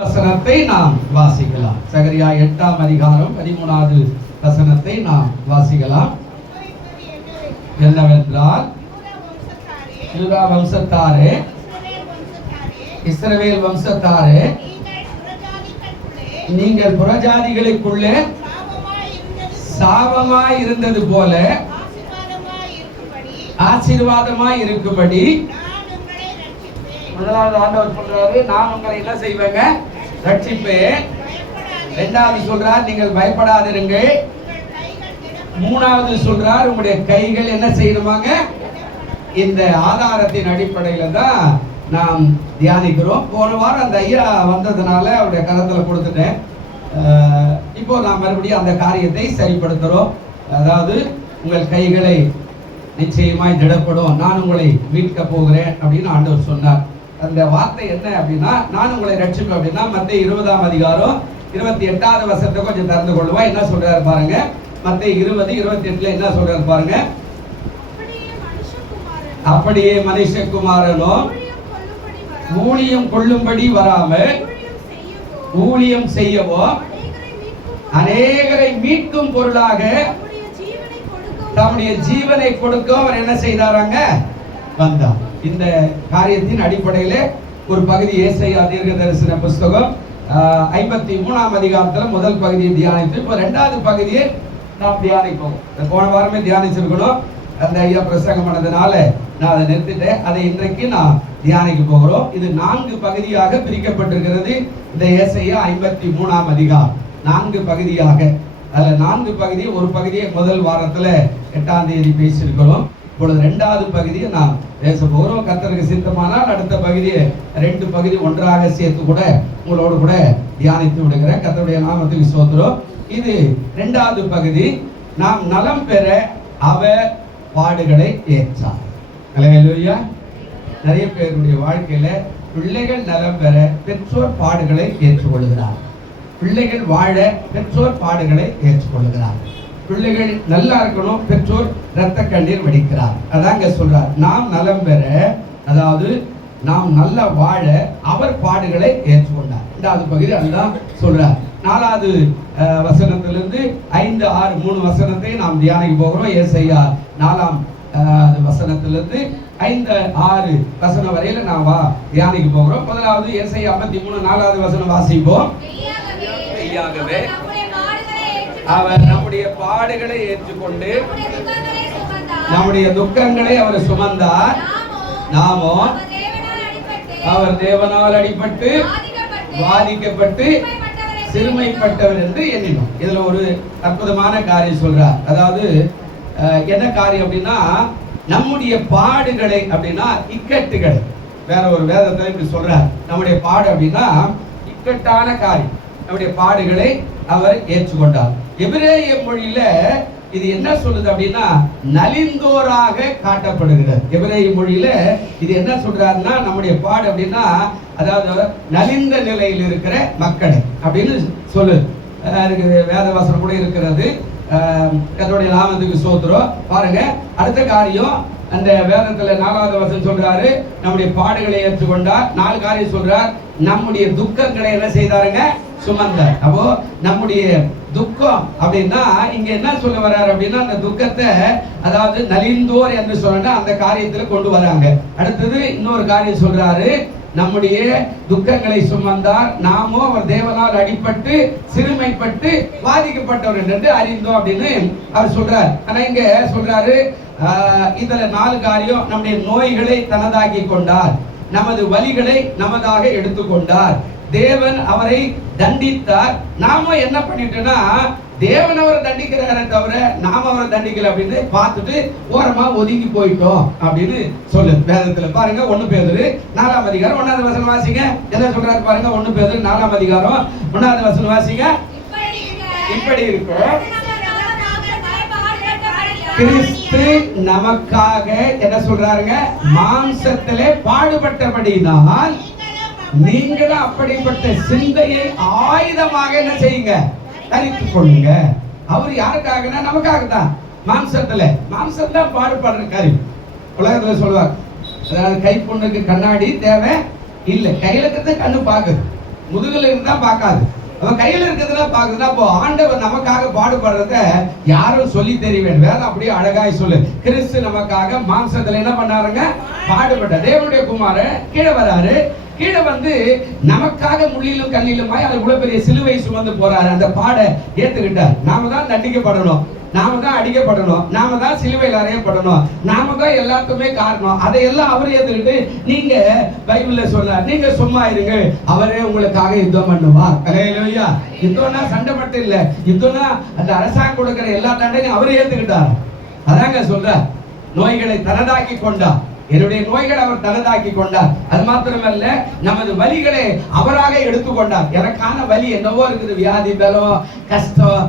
வசனத்தை நாம் வாசிக்கலாம். சகரியா 8ஆம் அதிகாரம் 13வது வசனத்தை நாம் வாசிக்கலாம். என்னவென்றால், யூதா வம்சத்தாரே, இஸ்ரவேல் வம்சத்தாரே, நீங்கள் புறஜாதிகளுக்குள்ளே சாபமாய் இருந்தது போல ஆசீர்வாதமாய் இருக்கும்படி முதலாவது ஆண்டவர் சொல்றாரு, நான் உங்களை என்ன செய்வேங்க? ரட்சிப்பேன். இரண்டாவது சொல்றார், நீங்கள் பயப்படாதிருங்கள். மூணாவது சொல்றார், உங்களுடைய கைகள் என்ன செய்யணுமாங்க? இந்த ஆதாரத்தின் அடிப்படையில தான் நாம் தியானிக்கிறோம். போன வாரம் அந்த ஐயா வந்ததுனால அவருடைய கரத்துல கொடுத்துட்டேன். இப்போ நாம் மறுபடியும் அந்த காரியத்தை சரிப்படுத்துறோம். அதாவது, உங்கள் கைகளை நிச்சயமாய் திடப்படும், நான் உங்களை மீட்க போகிறேன் அப்படின்னு ஆண்டவர் சொன்னார். அந்த வார்த்தை என்ன அப்படின்னா, நான் உங்களை ரட்சிப்பேன் அப்படின்னா மத்தேயு 20ஆம் அதிகாரம் 28வது வசனத்தை கொஞ்சம் திறந்து கொள்ளுவா. என்ன சொல்றாரு பாருங்க. மத்தேயு 20:28 என்ன சொல்றாரு பாருங்க. அப்படியே மனுஷகுமாரனோ ஊழியம் கொள்ளும்படி வராமல் ஊழியம் செய்யவோ அநேகரை மீட்கும் பொருளாக தம்முடைய ஜீவனை கொடுக்க அவர் என்ன செய்தாராங்க? வந்தார். இந்த காரியத்தின் அடிப்படையிலே ஒரு பகுதி ஏசாயா தீர்க்கதரிசன புஸ்தகம் 53ஆம் அதிகாரத்துல முதல் பகுதியை தியானித்து இப்போ இரண்டாவது பகுதியை நாம் தியானிப்போம். போன வாரமே தியானிச்சிருக்கணும். அந்த ஐயா பிரசங்கம் பண்ணதுனால நான் அதை நிறுத்திட்டேன். அதை இன்றைக்கு நான் தியானிக்க போகிறோம். இது 4 பகுதியாக பிரிக்கப்பட்டிருக்கிறது. இந்த ஏசாயா 53ஆம் அதிகாரம் 4 பகுதியாக. அதுல 4 பகுதி, ஒரு பகுதியை முதல் வாரத்துல 8ஆம் தேதி பேசியிருக்கிறோம். இப்பொழுது 2வது பகுதியை நாம் பேச போகிறோம். கர்த்தருக்கு சித்தமானால் அடுத்த பகுதியை 2 பகுதி ஒன்றாக சேர்த்து கூட உங்களோடு கூட தியானித்து விடுகிறேன். கர்த்தருடைய நாமத்துக்கு ஸ்தோத்திரம். இது 2வது பகுதி. நாம் நலம் பெற அவர் பாடுகளை ஏற்றார். அல்லேலூயா. நிறைய பேருடைய வாழ்க்கையில பிள்ளைகள் நலம் பெற பெற்றோர் பாடுகளை ஏற்றுக்கொள்கிறார். பிள்ளைகள் வாழ பெற்றோர் பாடுகளை ஏற்றுக்கொள்கிறார். பிள்ளைகள் நல்லா இருக்கணும், பெற்றோர் இரத்த கண்ணீர் வடிக்கிறார். அதாங்க சொல்றார், நாம் நலம் பெற, அதாவது நாம் நல்லா வாழ அவர் பாடுகளை ஏற்றுக்கொண்டார். 2வது பகுதி அதுதான் சொல்றார். 4வது வசனத்திலிருந்து 5, 6 3 வசனத்தை நாம் தியானிக்க போகிறோம். ஏசாயா 4ஆம் வசனத்திலிருந்து 5, 6 வசனம் வரையில நாம் தியானிக்க போகிறோம். முதலாவது ஏசாயா 53 4வது வசனம் வாசிப்போம். மெய்யாகவே அவர் நம்முடைய பாடுகளை ஏற்றுக்கொண்டு நம்முடைய துக்கங்களை அவர் சுமந்தார். நாமோ அவர் தேவனால் அடிபட்டு வாதிக்கப்பட்டு சிறுமைப்பட்டவர் என்று எண்ணினோம். இதுல ஒரு அற்புதமான காரியம் சொல்றார். அதாவது என்ன காரியம் அப்படின்னா, நம்முடைய பாடுகளை அப்படின்னா இக்கட்டுகள். வேற ஒரு வேதத்துல இப்படி சொல்றார், நம்முடைய பாடு அப்படின்னா இக்கட்டான காரியம். நம்முடைய பாடுகளை அவர் ஏற்றுக்கொண்டார். எபிரேய மொழியில இது என்ன சொல்லுது அப்படின்னா, நலிந்தோராக காட்டப்படுகிறது. எபிரேய மொழியில இது என்ன சொல்றாருன்னா, நம்முடைய பாடு அப்படின்னா அதாவது நலிந்த நிலையில் இருக்கிற மக்களை அப்படின்னு சொல்லுது. வேத வசனம் கூட இருக்கிறது. கர்த்தருடைய நாமத்துக்கு ஸ்தோத்திரம். பாருங்க, அடுத்த காரியம் அந்த வேதத்துல 4வது வசனம் சொல்றாரு, நம்முடைய பாடுகளை ஏற்றுக்கொண்டார். 4 காரியம் சொல்றார். நம்முடைய துக்கங்களை என்ன செய்தாருங்க? சுமந்தார். அப்போ நம்முடைய துக்கம் அப்படின்னா இங்க என்ன சொல்ல வர்றாரு அப்படின்னா, அந்த துக்கத்தை அதாவது நலிந்தோர் என்று சொன்னா அந்த காரியத்துல கொண்டு வராங்க. அடுத்தது இன்னொரு காரியம் சொல்றாரு, நம்முடைய துக்கங்களை சுமந்தார், நாமோ அவர் தேவனால் அடிபட்டு சிறுமைப்பட்டு பாதிக்கப்பட்டவர் என்று அறிந்தோம் அப்படின்னு அவர் சொல்றார். ஆனா இங்க சொல்றாரு, இதுல 4 காரியம். நம்முடைய நோய்களை தனதாக்கி கொண்டார், நமது வலிகளை நமதாக எடுத்துக்கொண்டார், தேவன் அவரை தண்டித்தார். நாம என்ன பண்ணிட்டோம்னா, தேவன் அவரை தண்டிக்கிறாரே தவிர நாம அவரை தண்டிக்கல அப்படின்னு பார்த்துட்டு ஓரமா ஒதுங்கி போயிட்டோம் அப்படின்னு சொல்லுது வேதத்துல. பாருங்க, 1 பேதுரு 4ஆம் அதிகாரம் 1வது வசனம் வாசிங்க. என்ன சொல்றாரு பாருங்க. 1 பேதுரு 4ஆம் அதிகாரம் 1வது வசனம் வாசிங்க. இப்படி இருக்கு, கிறிஸ்து நமக்காக என்ன சொல்றாருங்க? மாம்சத்திலே பாடுபட்டபடினால் நீங்களும் அப்படிப்பட்ட சிந்தையை ஆயுதமாக என்ன செய்யுங்க? தரித்துக் கொள்ளுங்க. அவர் யாருக்காகனா நமக்காக தான். மாம்சத்துல பாடுபடுற காரியம். உலகத்துல சொல்லுவாங்க, அதாவது கை பொண்ணுக்கு கண்ணாடி தேவை இல்லை, கையில கண்ணு பாக்குது. முதுகுல இருந்தா பார்க்காது, அவன் கையில இருக்கிறதுல பாக்குதுன்னா, அப்போ ஆண்டவர் நமக்காக பாடுபடுறத யாரும் சொல்லி தெரியவேன். வேற அப்படியே அழகாய் சொல்லு, கிறிஸ்து நமக்காக மாம்சத்துல என்ன பண்ணாருங்க, பாடுபட்ட தேவனுடைய குமாரன் கீழே வராரு. கீழே வந்து நமக்காக முள்ளிலும் கண்ணிலுமாய் அது இவ்வளவு பெரிய சிலுவை சுமந்து போறாரு. அந்த பாட ஏத்துக்கிட்டார். நாம தான் தண்டிக்கப்படணும், நாம தான் அடிக்கப்படணும், நாம தான் சிலுவையில் அறையப்படணும், நாம தான் எல்லாத்துக்குமே காரணம். அதையெல்லாம் அவர் ஏத்துக்கிட்டு, நீங்க பைபிள்ல சொன்னார், நீங்க சும்மா இருங்க, அவரே உங்களுக்காக யுத்தம் பண்ணுவார். ஹல்லேலூயா. யுத்தம்னா சண்டை மட்டும் இல்ல, யுத்தம்னா அந்த அரசாங்கம் கொடுக்கிற எல்லா தண்டையும் அவரே ஏத்துக்கிட்டார். அதாங்க சொல்ற, நோய்களை தனதாக்கி கொண்டார். என்னுடைய நோய்களை அவர் தனதாக்கி கொண்டார். அது மாத்திரமல்ல, நமது வலிகளை அவராக எடுத்துக்கொண்டார். எனக்கான வலி என்னவோ இருக்குது, வியாதி, பலம், கஷ்டம்,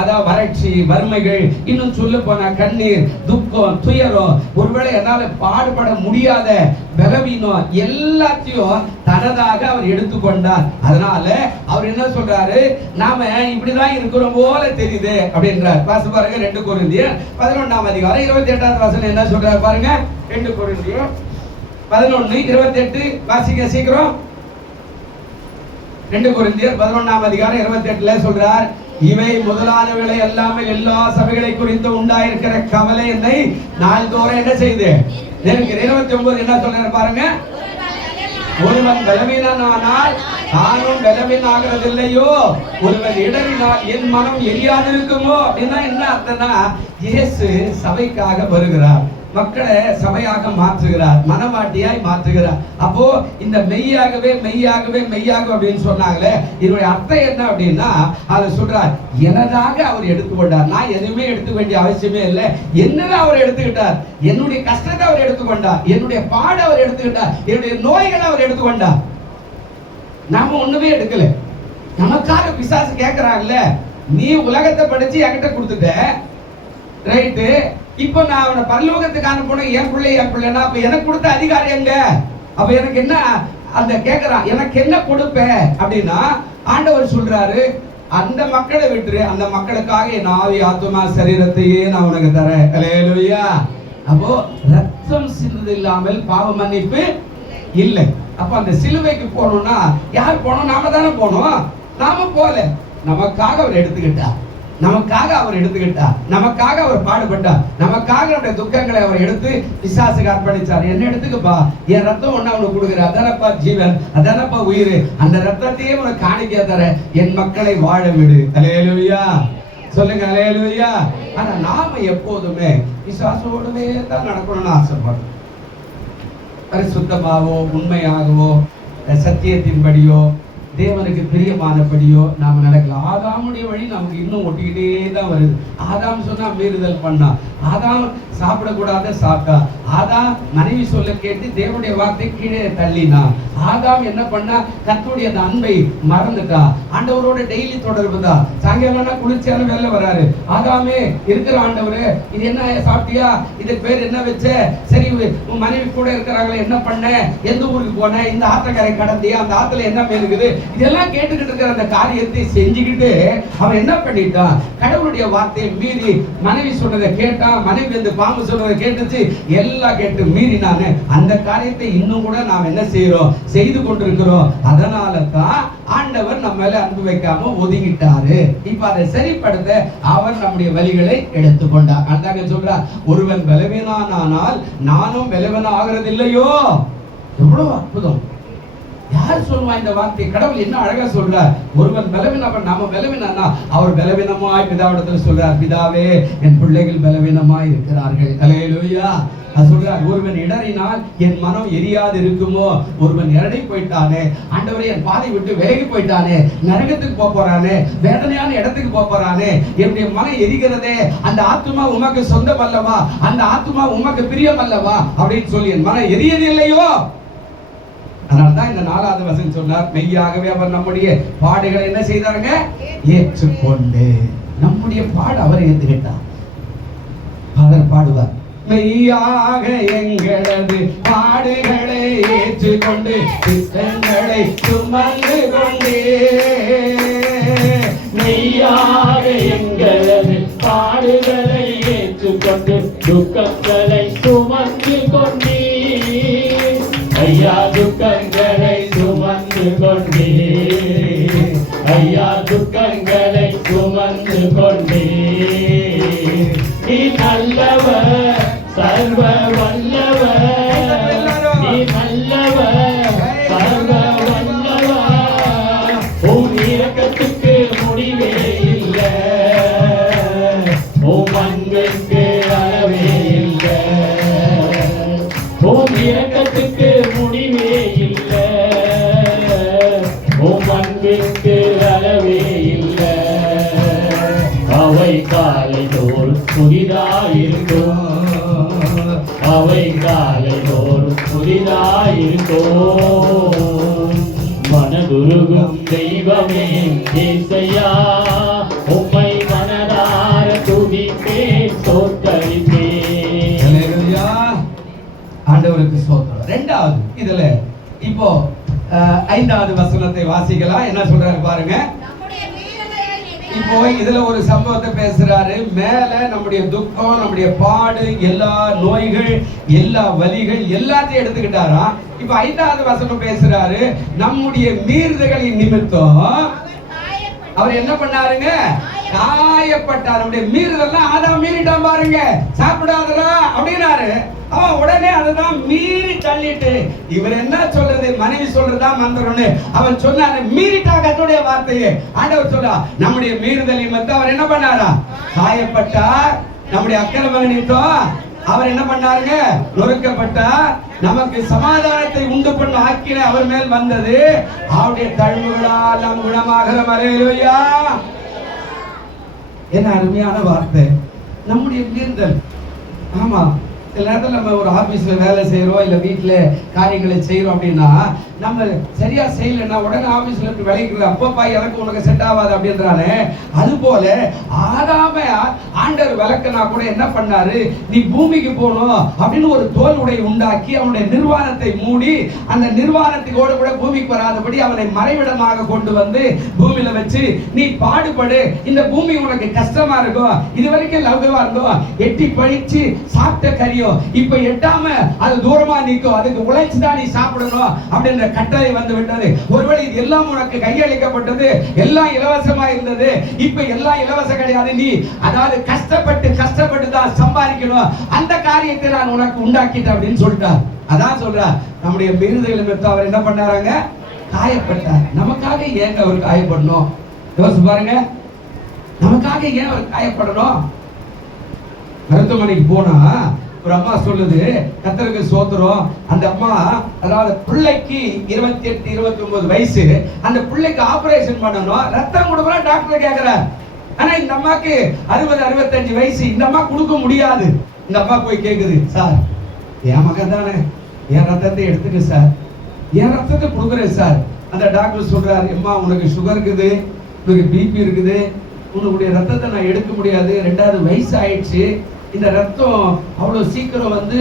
அதாவது வறட்சி, வறுமைகள், இன்னும் சொல்ல போனா கண்ணீர், துக்கம், துயரம், ஒருவேளை என்னால பாடுபட முடியாத பலவீனம் எல்லாத்தையும் தனதாக அவர் எடுத்துக்கொண்டார். அதனால அவர் என்ன சொல்றாரு, நாம இப்படிதான் இருக்கிறோம் போல தெரியுது அப்படின்றார். வாசி பாருங்க, 2 கொரிந்தியர் 11ஆம் அதிகாரம் 28வது வசனம் என்ன சொல்றாரு பாருங்க. 2 கொரிந்தியர் 11:28 வாசிங்க சீக்கிரம். 2 கொரிந்தியர் 11ஆம் அதிகாரம் 28ல சொல்றார், இவை முதலானவைகளை எல்லாமே எல்லா சபைகளை குறித்து உண்டாயிருக்கிற கவலை என்னை நாள்தோறும் என்ன செய்து 29 என்ன சொல்றாரு பாருங்க. ஒருவன் பலவீனனானால் நானும் பலவீனாகிறதில்லையோ, ஒருவன் இடறினால் என் மனம் எரியாதிருக்குமோ. அப்படின்னா என்ன அர்த்தம்னா, இயேசு சபைக்காக வருகிறார், மக்களை சபையாக மாற்றுகிறார், மனவாட்டியாய் மாற்றுகிறார். அப்போ இந்த மெய்யாகவே மெய்யாகவே மெய்யாக அப்படின்னு சொன்னாங்களே, இதனுடைய அர்த்தம் என்ன அப்படின்னா, அதை சொல்றார், எனதாக அவர் எடுத்துக்கொண்டார். நான் எதுவுமே எடுத்துக்க வேண்டிய அவசியமே இல்லை, என்னதான் அவர் எடுத்துக்கிட்டார். என்னுடைய கஷ்டத்தை அவர் எடுத்துக்கொண்டார், என்னுடைய பாட அவர் எடுத்துக்கிட்டார், என்னுடைய நோய்களை அவர் எடுத்துக்கொண்டார். நாம ஒண்ணுமே எடுக்கல. நமக்காக பிசாசு கேட்கிறாங்கல்ல, நீ உலகத்தை படிச்சு என்கிட்ட கொடுத்துட்ட, ரைட்டு, இப்போ நான் அவனை பரலோகத்துக்கு அனுப்பணும், என் பிள்ளைனா அப்ப எனக்கு கொடுத்த அதிகாரம் எங்க? அப்ப எனக்கு என்ன அந்த கேட்கிறான், எனக்கு என்ன கொடுப்ப அப்படின்னா, ஆண்டவர் சொல்றாரு, அந்த மக்களை விட்டுரு, அந்த மக்களுக்காக என் ஆவி ஆத்துமா சரீரத்தையே நான் உனக்கு தரேன். ஹல்லேலூயா. அப்போ ரத்தம் சிந்தது இல்லாமல் பாவ மன்னிப்பு இல்லை. அப்ப அந்த சிலுவைக்கு போகணும்னா யார் போனோம்? நாம தானே போனோம். நாம போல, நமக்காக அவர் எடுத்துக்கிட்டார், நமக்காக அவர் எடுத்துக்கிட்டார், நமக்காக அவர் பாடுபட்டார், நமக்காக நம்முடைய துக்கங்களை அவர் எடுத்து பிசாசுக்கு அர்ப்பணிச்சார். என்ன எடுத்துக்கப்பா, என் ரத்தம் ஒண்ணு அவனுக்கு கொடுக்குற, அதானப்பா ஜீவன், அதானப்பா உயிர், அந்த ரத்தத்தையே உனக்கு காணிக்கையா தர, என் மக்களை வாழ விடு. ஹல்லேலூயா சொல்லுங்க, ஹல்லேலூயா. ஆனா நாம எப்போதுமே பிசாசோடவே தான் நடக்கணும்னு ஆசைப்படுறோம். பரிசுத்தமாவோ உண்மையாகவோ சத்தியத்தின்படியோ தேவனுக்கு பிரியமானபடியோ நாம நடக்கலாம். ஆதாமுடைய வழி நமக்கு இன்னும் ஒட்டிக்கிட்டே தான் வருது. ஆதாம் சொன்னா மீறுதல் பண்ணா, ஆதாம் சாப்பிடக்கூடாத சாப்பிட்டா, ஆதாம் மனைவி சொல்ல கேட்டு தேவனுடைய வார்த்தை கீழே தள்ளினா, ஆதாம் என்ன பண்ணா, கர்த்தருடைய அந்த அன்பை மறந்துட்டா, ஆண்டவரோட டெய்லி தொடர்பு தான். சாயங்காலம் குளிர்ச்சியான வேலை வராரு, ஆதாமே இருக்கிற ஆண்டவரே, இது என்ன சாப்பிட்டியா, இதுக்கு பேர் என்ன வச்ச, சரி உன் மனைவி கூட இருக்கிறாங்களே என்ன பண்ண, எந்த ஊருக்கு போன, இந்த ஆத்தக்கரை கடந்தியா, அந்த ஆத்துல என்ன இருக்குது, இதெல்லாம் கேட்டுக்கிட்டு இருக்கிற அந்த காரியத்தை செஞ்சுக்கிட்டு அவன் என்ன பண்ணிட்டான், கடவுளுடைய வார்த்தையை மீறி மனைவி சொன்னதை கேட்டான், மனைவி வந்து பாம்பு சொன்னதை கேட்டுச்சு, எல்லாம் கேட்டு மீறினானே, அந்த காரியத்தை இன்னும் கூட நாம் என்ன செய்யறோம், செய்து கொண்டிருக்கிறோம். அதனால தான் ஆண்டவர் நம்ம மேல அன்பு வைக்காம ஒதுங்கிட்டாரு. இப்ப அதை சரிப்படுத்த அவர் நம்முடைய வலிகளை எடுத்துக்கொண்டார். அதாங்க சொல்றார், ஒருவன் பலவீனானால் நானும் பலவீன ஆகிறது இல்லையோ. எவ்வளவு அற்புதம்! யார் சொல்லுவா இந்த வார்த்தை? கடவுள் என்ன அழகா சொல்றார், ஒருவன் பலவீனம், நாம பலவீனம்னா அவர் பலவீனமாய் பிதாவிடத்தில் சொல்றார், பிதாவே என் பிள்ளைகள் பலவீனமாய் இருக்கிறார்கள். ஹல்லேலூயா. சொல்றார், ஒருவன் இடறினால் என் மனம் எரியாது இருக்குமோ, ஒருவன் இறடி போயிட்டானே, ஆண்டவரே என் பாதை விட்டு விலகி போயிட்டானே, நரகத்துக்கு போறானே, வேதனையான இடத்துக்கு போறானே, என்னுடைய மனம் எரிகிறதே, அந்த ஆத்துமா உமக்கு சொந்தம் அல்லவா, அந்த ஆத்துமா உமக்கு பிரியம் அல்லவா அப்படின்னு சொல்லி என் மனம் எரியது இல்லையோ. அதனால்தான் இந்த 4வது வசனம் சொன்னார், மெய்யாகவே அவர் நம்முடைய பாடுகளை என்ன செய்தாருங்க, ஏற்றுக்கொண்டு. நம்முடைய பாடு அவர் ஏற்றுக்கிட்டார். அவர் பாடுவார், மெய்யாக எங்களது பாடுகளை ஏற்றுக்கொண்டு துக்கங்களை சுமந்து கொண்டே, மெய்யாக எங்களது பாடுகளை ஏற்றுக்கொண்டு துக்கங்களை சுமந்து கொண்டே, ஐயா துக்கங்களை சுமந்து கொண்டே, அன்பிற்கு அளவே இல்லை. அவை காலை தோறும் புதிதாயிருக்கும், அவை காலை தோறும் புதிதாயிருக்கும். மனதுருகும் தெய்வமே ஏசையா, உம்மை மனதார துதிப்பேன் ஸ்தோத்தரிப்பேன். அல்லேலூயா. ஆண்டவருக்கு ஸ்தோத்திரம். இரண்டாவது இதுல இப்போ 5வது வசனத்தை வாசிக்கலாம். என்ன சொல்றாரு பாருங்க. இப்போ இதுல ஒரு சம்பவத்தை பேசுறாரு. மேல நம்முடைய துக்கம், நம்முடைய பாடு, எல்லா நோய்கள், எல்லா வலிகள் எல்லாத்தையும் எடுத்துக்கிட்டாராம். இப்ப 5வது வசனம் பேசுறாரு, நம்முடைய மீறுதல்களின் நிமித்தம் அவர் என்ன பண்ணாருங்க? காயப்பட்டார். நம்முடைய மீறுதல்லாம் ஆதாம் மீறிட்டான் பாருங்க, சாப்பிடாதடா அப்படின்னாரு. அவன் உடனே அதுதான் மீறி தள்ளிட்டு, இவர் என்ன சொல்றது, மனைவி சொல்றதா மந்திரம்னு அவன் சொன்னாரு. மீறிட்டா கர்த்தருடைய வார்த்தையே. ஆண்டவர் சொல்றா, நம்முடைய மீறுதல் நிமித்தம் அவர் என்ன பண்ணாரா? காயப்பட்டார். நம்முடைய அக்கிரம நிமித்தம் அவர் என்ன பண்ணாருங்க? நொறுக்கப்பட்டார். நமக்கு சமாதானத்தை உண்டு பண்ண ஆக்கின அவர் மேல் வந்தது. அவருடைய தழும்புகளால் நாம் குணமாகிறோம். அல்லேலூயா. என்ன அருமையான வார்த்தை. நம்முடைய மீறுதல். ஆமா, சில நேரத்தில் நம்ம ஒரு ஆபீஸ்ல வேலை செய்யறோம், இல்ல வீட்டுல காரியங்களை செய்யறோம் அப்படின்னா, நம்ம சரியா செய்யலைன்னா உடனே ஆபீஸ்ல இருந்து விளையிறது, அப்பப்பா எனக்கு உனக்கு செட் ஆகாது அப்படின்றானே. அது போல ஆதாம ஆண்டவர் விளக்குனா கூட என்ன பண்ணாரு? நீ பூமிக்கு போகணும் அப்படின்னு ஒரு தோல் உடை உண்டாக்கி அவனுடைய நிர்வாணத்தை மூடி, அந்த நிர்வாணத்தோடு கூட பூமிக்கு வராதபடி அவனை மறைவிடமாக கொண்டு வந்து பூமியில வச்சு, நீ பாடுபடு, இந்த பூமி உனக்கு கஷ்டமா இருக்கும், இது வரைக்கும் லவ்கவா இருந்தோம், எட்டி பழிச்சு சாப்பிட்ட கறியோ இப்ப எட்டாம அது தூரமா நிற்கும், அதுக்கு உழைச்சுதான் நீ சாப்பிடணும் அப்படின்ற கட்டளை வந்து விட்டது. ஒருவேளை இது எல்லாம் உனக்கு கையளிக்கப்பட்டது, எல்லாம் இலவசமா இருந்தது, இப்ப எல்லாம் இலவசம் கிடையாது. நீ அதாவது கஷ்டப்பட்டு தான் சம்பாதிக்கணும், அந்த காரியத்தை நான் உனக்கு உண்டாக்கிட்டேன் அப்படின்னு சொல்லிட்டார். அதான் சொல்றார், நம்முடைய மீறுதல் நிமித்தம் அவர் என்ன பண்ணாராங்க? காயப்பட்டார். நமக்காக ஏன் அவர் காயப்படணும்? யோசிச்சு பாருங்க, நமக்காக ஏன் அவர் காயப்படணும்? மருத்துவமனைக்கு போனா ஒரு அம்மா சொல்லுது, கர்த்தருக்கு ஸ்தோத்திரம், அந்த அம்மா அதாவது பிள்ளைக்கு 28 29 வயசு, அந்த பிள்ளைக்கு ஆபரேஷன் பண்ணணும், ரத்தம் கொடுக்கணும் டாக்டர் கேட்கிறார். ஆனா இந்த அம்மாக்கு 60 65 வயசு, இந்த அம்மா கொடுக்க முடியாது. இந்த அம்மா போய் கேக்குது, சார் என் மகன் தானே, என் ரத்தத்தை எடுத்துட்டு சார், என் ரத்தத்தை கொடுக்குறேன் சார். அந்த டாக்டர் சொல்றாரு, அம்மா உனக்கு சுகர் இருக்குது, உனக்கு பிபி இருக்குது, உன்னுடைய ரத்தத்தை நான் எடுக்க முடியாது, 2வது வயசு ஆயிடுச்சு, இந்த ரத்தம் அவ்வளவு சீக்கிரம் வந்து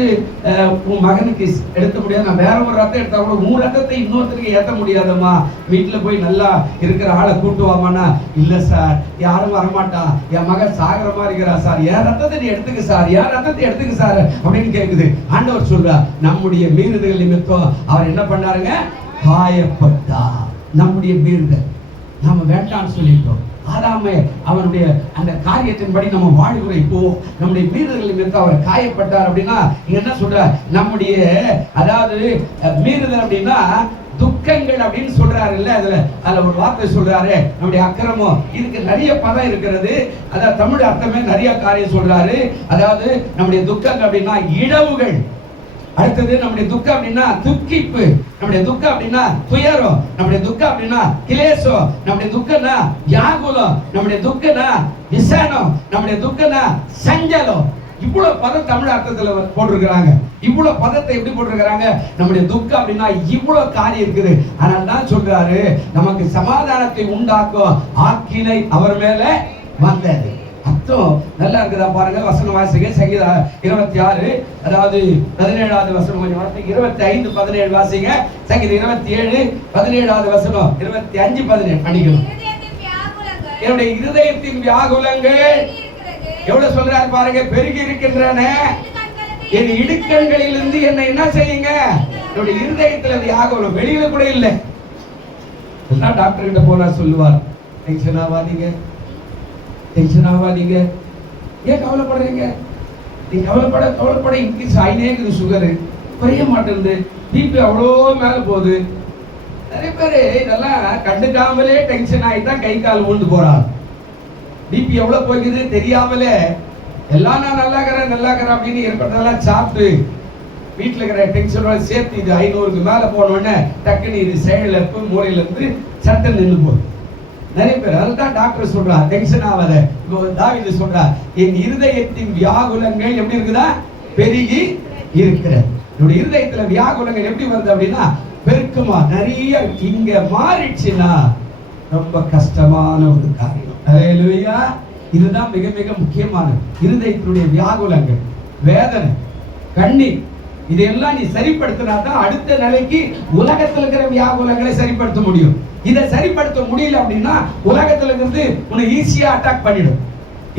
உன் மகனுக்கு எடுக்க முடியாது, நான் வேற ஒரு ரத்தம் எடுத்தா கூட உன் ரத்தத்தை இன்னொருத்தருக்கு ஏற்ற முடியாதம்மா, வீட்டுல போய் நல்லா இருக்கிற ஆளை கூட்டு வாமானா. இல்ல சார், யாரும் வரமாட்டான், என் மகன் சாகர மாதிரி இருக்கிறா சார், என் ரத்தத்தை நீ எடுத்துக்க சார், என் ரத்தத்தை எடுத்துக்க சார் அப்படின்னு கேக்குது. ஆண்டவர் சொல்றார், நம்முடைய மீறுதல் நிமித்தம் அவர் என்ன பண்ணாருங்க? காயப்பட்டார். நம்முடைய மீறுதல் நாம வேண்டான்னு சொல்லிட்டோம். ஆதாமே அவனுடைய அந்த காரியத்தின்படி நம்ம வாழ்கிறோம். இப்போ நம்முடைய மீறுதல் நிமித்தம் அவர் காயப்பட்டார் அப்படின்னா என்ன சொல்ற? நம்முடைய அதாவது மீறுதல் அப்படின்னா துக்கங்கள் அப்படின்னு சொல்றாரு இல்ல, அதுல ஒரு வார்த்தை சொல்றாரு, நம்முடைய அக்கிரமம். இதுக்கு நிறைய பதம் இருக்கிறது, அதாவது தமிழ் அர்த்தமே நிறைய காரியம் சொல்றாரு. அதாவது நம்முடைய துக்கங்கள் அப்படின்னா இழவுகள், அடுத்தது நம்முடைய துக்கம் அப்படின்னா துக்கிப்பு, நம்முடைய துக்கம் அப்படின்னா துயரம், நம்முடைய துக்கம் அப்படின்னா கிளேசம், நம்முடைய துக்கம்னா வியாகுலம், நம்முடைய துக்கம்னா விசனம், நம்முடைய துக்கம்னா சஞ்சலம். இவ்வளவு பதம் தமிழ் அர்த்தத்துல போட்டிருக்கிறாங்க. இவ்வளவு பதத்தை எப்படி போட்டிருக்கிறாங்க? நம்முடைய துக்கம் அப்படின்னா இவ்வளவு காரியம் இருக்குது. அதனால தான் சொல்றாரு, நமக்கு சமாதானத்தை உண்டாக்கும் ஆக்கினை அவர் மேல வந்தது. அர்த்தம் நல்லா இருக்குதா பாருங்க. வசனம் வாசிங்க, சங்கீதம் 26 அதாவது 17வது வசனம் கொஞ்சம் வாசிங்க. 25 17 வாசிங்க. சங்கீதம் 27 17வது வசனம், 25 17 பண்ணிக்கணும். என்னுடைய இருதயத்தின் வியாகுலங்கள் எவ்வளவு சொல்றாரு பாருங்க, பெருகி இருக்கின்றன, என் இடுக்கண்களிலிருந்து என்னை என்ன செய்யுங்க? என்னுடைய இருதயத்துல வியாகுலம், வெளியில கூட இல்லை. எல்லாம் டாக்டர் கிட்ட போனா சொல்லுவார், டென்ஷன் ஆகாதீங்க, டென்ஷன் ஆகாதீங்க, ஏன் கவலைப்படுறீங்க? நீ கவலைப்பட இன்க்ரீஸ் ஆகினே இருக்குது, சுகரு குறைய மாட்டேங்குது, பிபி அவ்வளோ மேல போகுது. நிறைய பேர் இதெல்லாம் கண்டுக்காமலே டென்ஷன் ஆகிதான் கை கால் ஊழ்ந்து போறாங்க. பிபி எவ்வளவு போய்க்குது தெரியாமலே எல்லாம் நான் நல்லாக்கிறேன் அப்படின்னு இருக்கிறதெல்லாம் சாப்பிட்டு வீட்டுல இருக்கிற டென்ஷனோட சேர்த்து இது 500க்கு மேல போனோடனே டக்குன்னு இது செயல்ல இருக்கு, மூளையில இருந்து சட்டை நின்று போகுது. நிறைய பேர் அதுதான் டாக்டர் சொல்றா, டென்ஷன் ஆகாத. இப்போ தாவீது சொல்றா, என் இருதயத்தின் வியாகுலங்கள் எப்படி இருக்குதா, பெருகி இருக்கிறது. என்னுடைய இருதயத்துல வியாகுலங்கள் எப்படி வருது அப்படின்னா பெருக்குமா நிறைய இங்க மாறிடுச்சுன்னா ரொம்ப கஷ்டமான ஒரு காரியம். ஹல்லேலூயா. இதுதான் மிக மிக முக்கியமான இருதயத்தினுடைய வியாகுலங்கள், வேதனை, கண்ணீர், இதெல்லாம் நீ சரிப்படுத்தினா தான் அடுத்த நிலைக்கு உலகத்தில் இருக்கிற வியாகுலங்களை சரிப்படுத்த முடியும். இதை சரிப்படுத்த முடியல அப்படின்னா உலகத்துல இருந்து உன்னை ஈஸியா அட்டாக் பண்ணிடும்.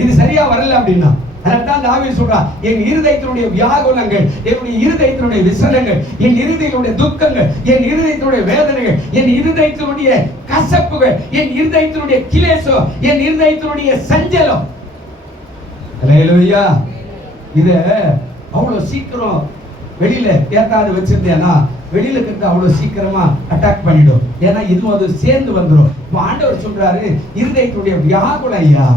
இது சரியா வரல அப்படின்னா அதான் தாவீது சொல்றா, என் இருதயத்தினுடைய வியாகுலங்கள், என்னுடைய இருதயத்தினுடைய விசனங்கள், என் இருதயத்தினுடைய துக்கங்கள், என் இருதயத்தினுடைய வேதனைகள், என் இருதயத்தினுடைய கசப்புகள், என் இருதயத்தினுடைய கிளேசம், என் இருதயத்தினுடைய சஞ்சலம். ஹல்லேலூயா. இத அவ்வளவு சீக்கிரம் வெளியில ஏத்தாது வச்சிருந்தேன்னா வெளியில இருக்கிறது அவ்வளவு சீக்கிரமா அட்டாக் பண்ணிடும். ஏன்னா இதுவும் அது சேர்ந்து வந்துடும். ஆண்டவர் சொல்றாரு, இருதயத்தினுடைய வியாகுலம் ஐயா,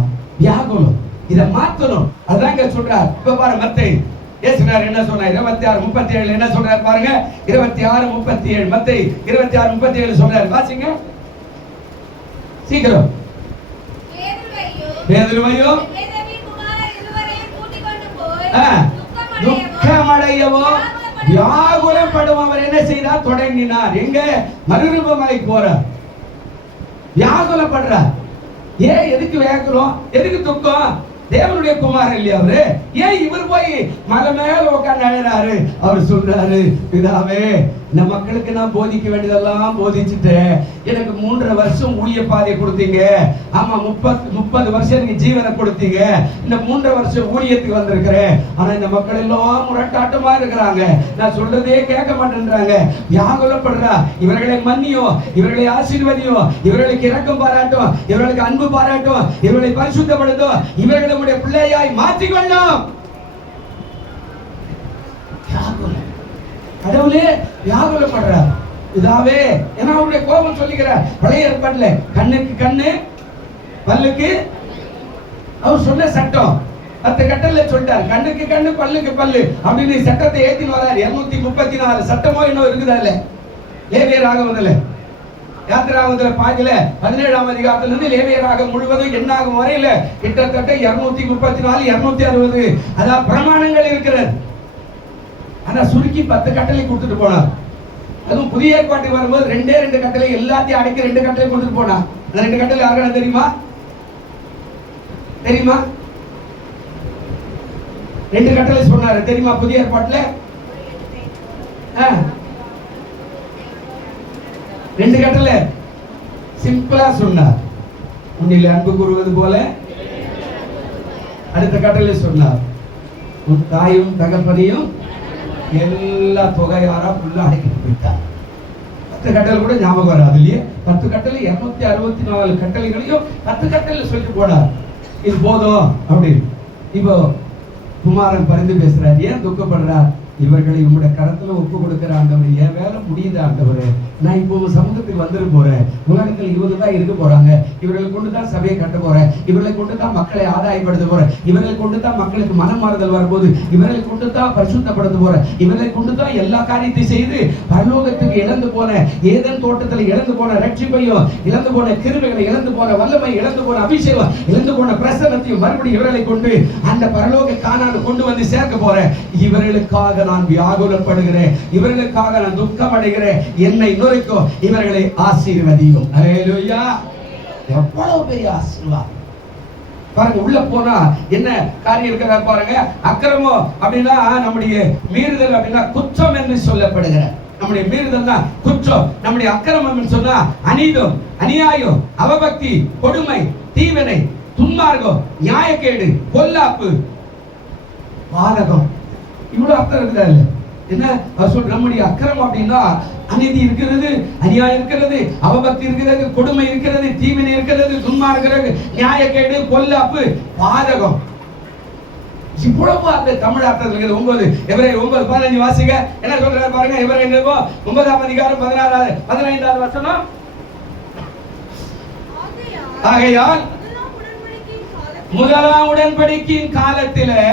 வியாகுலம், இதை மாத்தணும். அதாங்க சொல்றார். இப்ப பாரு மத்தேயு இயேசுனார் என்ன சொன்னார், 26:37 என்ன சொல்றார் பாருங்க. 26:37 மத்தேயு 26:37 சொல்றார். வாசிங்க சீக்கிரம். பேதுருவையும் துக்கமடையவோ வியாகுலம் படும் அவர் என்ன செய்தார், தொடங்கினார். எங்க மறுரூபமாய் போறார், வியாகுலப்படுறார். ஏன், எதுக்கு வியாகுலம், எதுக்கு துக்கம்? தேவனுடைய குமாரன் இல்லையா அவரு? ஏன் இவர் போய் மலை மேல உட்கார்ந்து அழறாரு? அவர் சொல்றாரு, பிதாவே இந்த மக்களுக்கு நான் போதிக்க வேண்டியதெல்லாம் போதிச்சுட்டேன். எனக்கு 3.5 வருஷம் ஊழிய பாதையை கொடுத்தீங்க. ஆமா, 30 வருஷம் எனக்கு ஜீவனை கொடுத்தீங்க. இந்த 3.5 வருஷம் ஊழியத்துக்கு வந்திருக்கிறேன். ஆனா இந்த மக்கள் எல்லாம் முரட்டாட்டமா இருக்கிறாங்க, நான் சொல்றதே கேட்க மாட்டேன்றாங்க. வியாகுலப்படுறா. இவர்களை மன்னியும், இவர்களை ஆசீர்வதியும், இவர்களுக்கு இரக்கம் பாராட்டும், இவர்களுக்கு அன்பு பாராட்டும், இவர்களை பரிசுத்தப்படுத்தும், இவர்களை உடைய பிள்ளையாய் மாற்றிக்கொள்ளும். கடவுளே வியாகுலப்படுறார். இதாவே ஏன்னா அவருடைய கோபம் சொல்லுகிறார். பழைய ஏற்பாட்டுல கண்ணுக்கு கண்ணு பல்லுக்கு, அவர் சொன்ன சட்டம் 10 கட்டளை சொல்லிட்டார். கண்ணுக்கு கண்ணு பல்லுக்கு பல்லு அப்படின்னு சட்டத்தை ஏத்தின்னு வரார். 234 சட்டமோ இன்னும் இருக்குதா இல்ல? லேவியராகமத்துல யாத்திராகமத்துல பாதியில 17ஆம் அதிகாரத்துல இருந்து லேவியராகமம் முழுவதும் என்னாகும் வரையில கிட்டத்தட்ட 234 260 அதான் பிரமாணங்கள் இருக்கிறது. ஆனா சுருக்கி 10 கட்டளை கொடுத்துட்டு போனார். அதுவும் புதிய ஏற்பாட்டுக்கு வரும்போது 2 கட்டளை எல்லாத்தையும் அடக்கி 2 கட்டளை கொடுத்துட்டு போனார். அந்த 2 கட்டளை யாருக்கான தெரியுமா? தெரியுமா? 2 கட்டளை சொன்னாரு தெரியுமா புதிய ஏற்பாட்டுல? 2 கட்டளை சிம்பிளா சொன்னார். உன்னில் அன்பு கூறுவது போல. அடுத்த கட்டளை சொன்னார், உன் தாயும் தகப்பனையும் எல்லா தொகையாரா ஃபுல்லா அடக்கிட்டு போயிட்டார். 10 கட்டளை கூட ஞாபகம் வராது இல்லையே. 10 கட்டளை 264 கட்டளைகளையும் 10 கட்டளை சொல்லிட்டு போனார். இது போதும் அப்படின்னு. இப்போ குமாரன் பரிந்து பேசுறார். ஏன் துக்கப்படுறார்? இவர்களை உங்களுடைய கரத்துல ஒப்பு கொடுக்கிற ஆண்டவர், என் வேலை முடியுது ஆண்டவர், நான் இப்போ சமூகத்துக்கு வந்துட போறேன். உலகத்தில் இவங்க தான் இருக்க போறாங்க. இவர்களை கொண்டுதான் சபையை கட்ட போறேன். இவர்களை கொண்டுதான் மக்களை ஆதாயப்படுத்த போறேன். இவர்களை கொண்டுதான் மக்களுக்கு மனமாறுதல் வரும்போது இவர்களை கொண்டுதான் பரிசுத்தப்படுத்த போறேன். இவர்களை கொண்டுதான் எல்லா காரியத்தையும் செய்து பரலோகத்துக்கு இழந்து போன ஏதேன் தோட்டத்தில் இழந்து போன ரட்சிப்பையும், இழந்து போன கிருபைகளை, இழந்து போன வல்லமை, இழந்து போன அபிஷேகம், இழந்து போன பிரசன்னத்தையும் மறுபடியும் இவர்களை கொண்டு அந்த பரலோக கானான் கொண்டு வந்து சேர்க்க போறேன். இவர்களுக்காக நான் வியாகுலப்படுகிறேன், இவர்களுக்காக நான் துக்கம் அடைகிறேன். என்னை நுரைக்கும், இவர்களை ஆசீர்வதியும். ஹல்லேலூயா. எவ்வளவு பெரிய ஆசீர்வாதம் பாருங்க. உள்ள போனா என்ன காரியம் இருக்கிறதா பாருங்க. அக்கிரமம் அப்படின்னா நம்முடைய மீறுதல் அப்படின்னா குற்றம் என்று சொல்லப்படுகிற நம்முடைய மீறுதல் தான் குற்றம். நம்முடைய அக்கிரமம் சொன்னா அநீதம், அநியாயம், அவபக்தி, கொடுமை, தீவினை, துன்மார்க்கம், நியாயக்கேடு, பொல்லாப்பு, பாதகம், இவ்வளவு அர்த்தம் இருக்குதா இல்ல? என்ன சொல்ற? நம்முடைய அக்கிரமம் அப்படின்னா அநீதி இருக்கிறது, அநியாயம் இருக்கிறது, அவபக்தி இருக்கிறது, கொடுமை இருக்கிறது, தீவினை இருக்கிறது, துன்மார்க்கம், நியாயக்கேடு, பொல்லாப்பு, பாதகம். இவ்வளவு அந்த தமிழ் அர்த்தத்தில் இருக்குது. 9 எபிரேயர் 9:15 வாசிங்க. என்ன சொல்றாரு பாருங்க. எபிரேயர் 9ஆம் அதிகாரம் 15வது வசனம். ஆகையால் முதலாம் உடன்படிக்கையின் காலத்திலே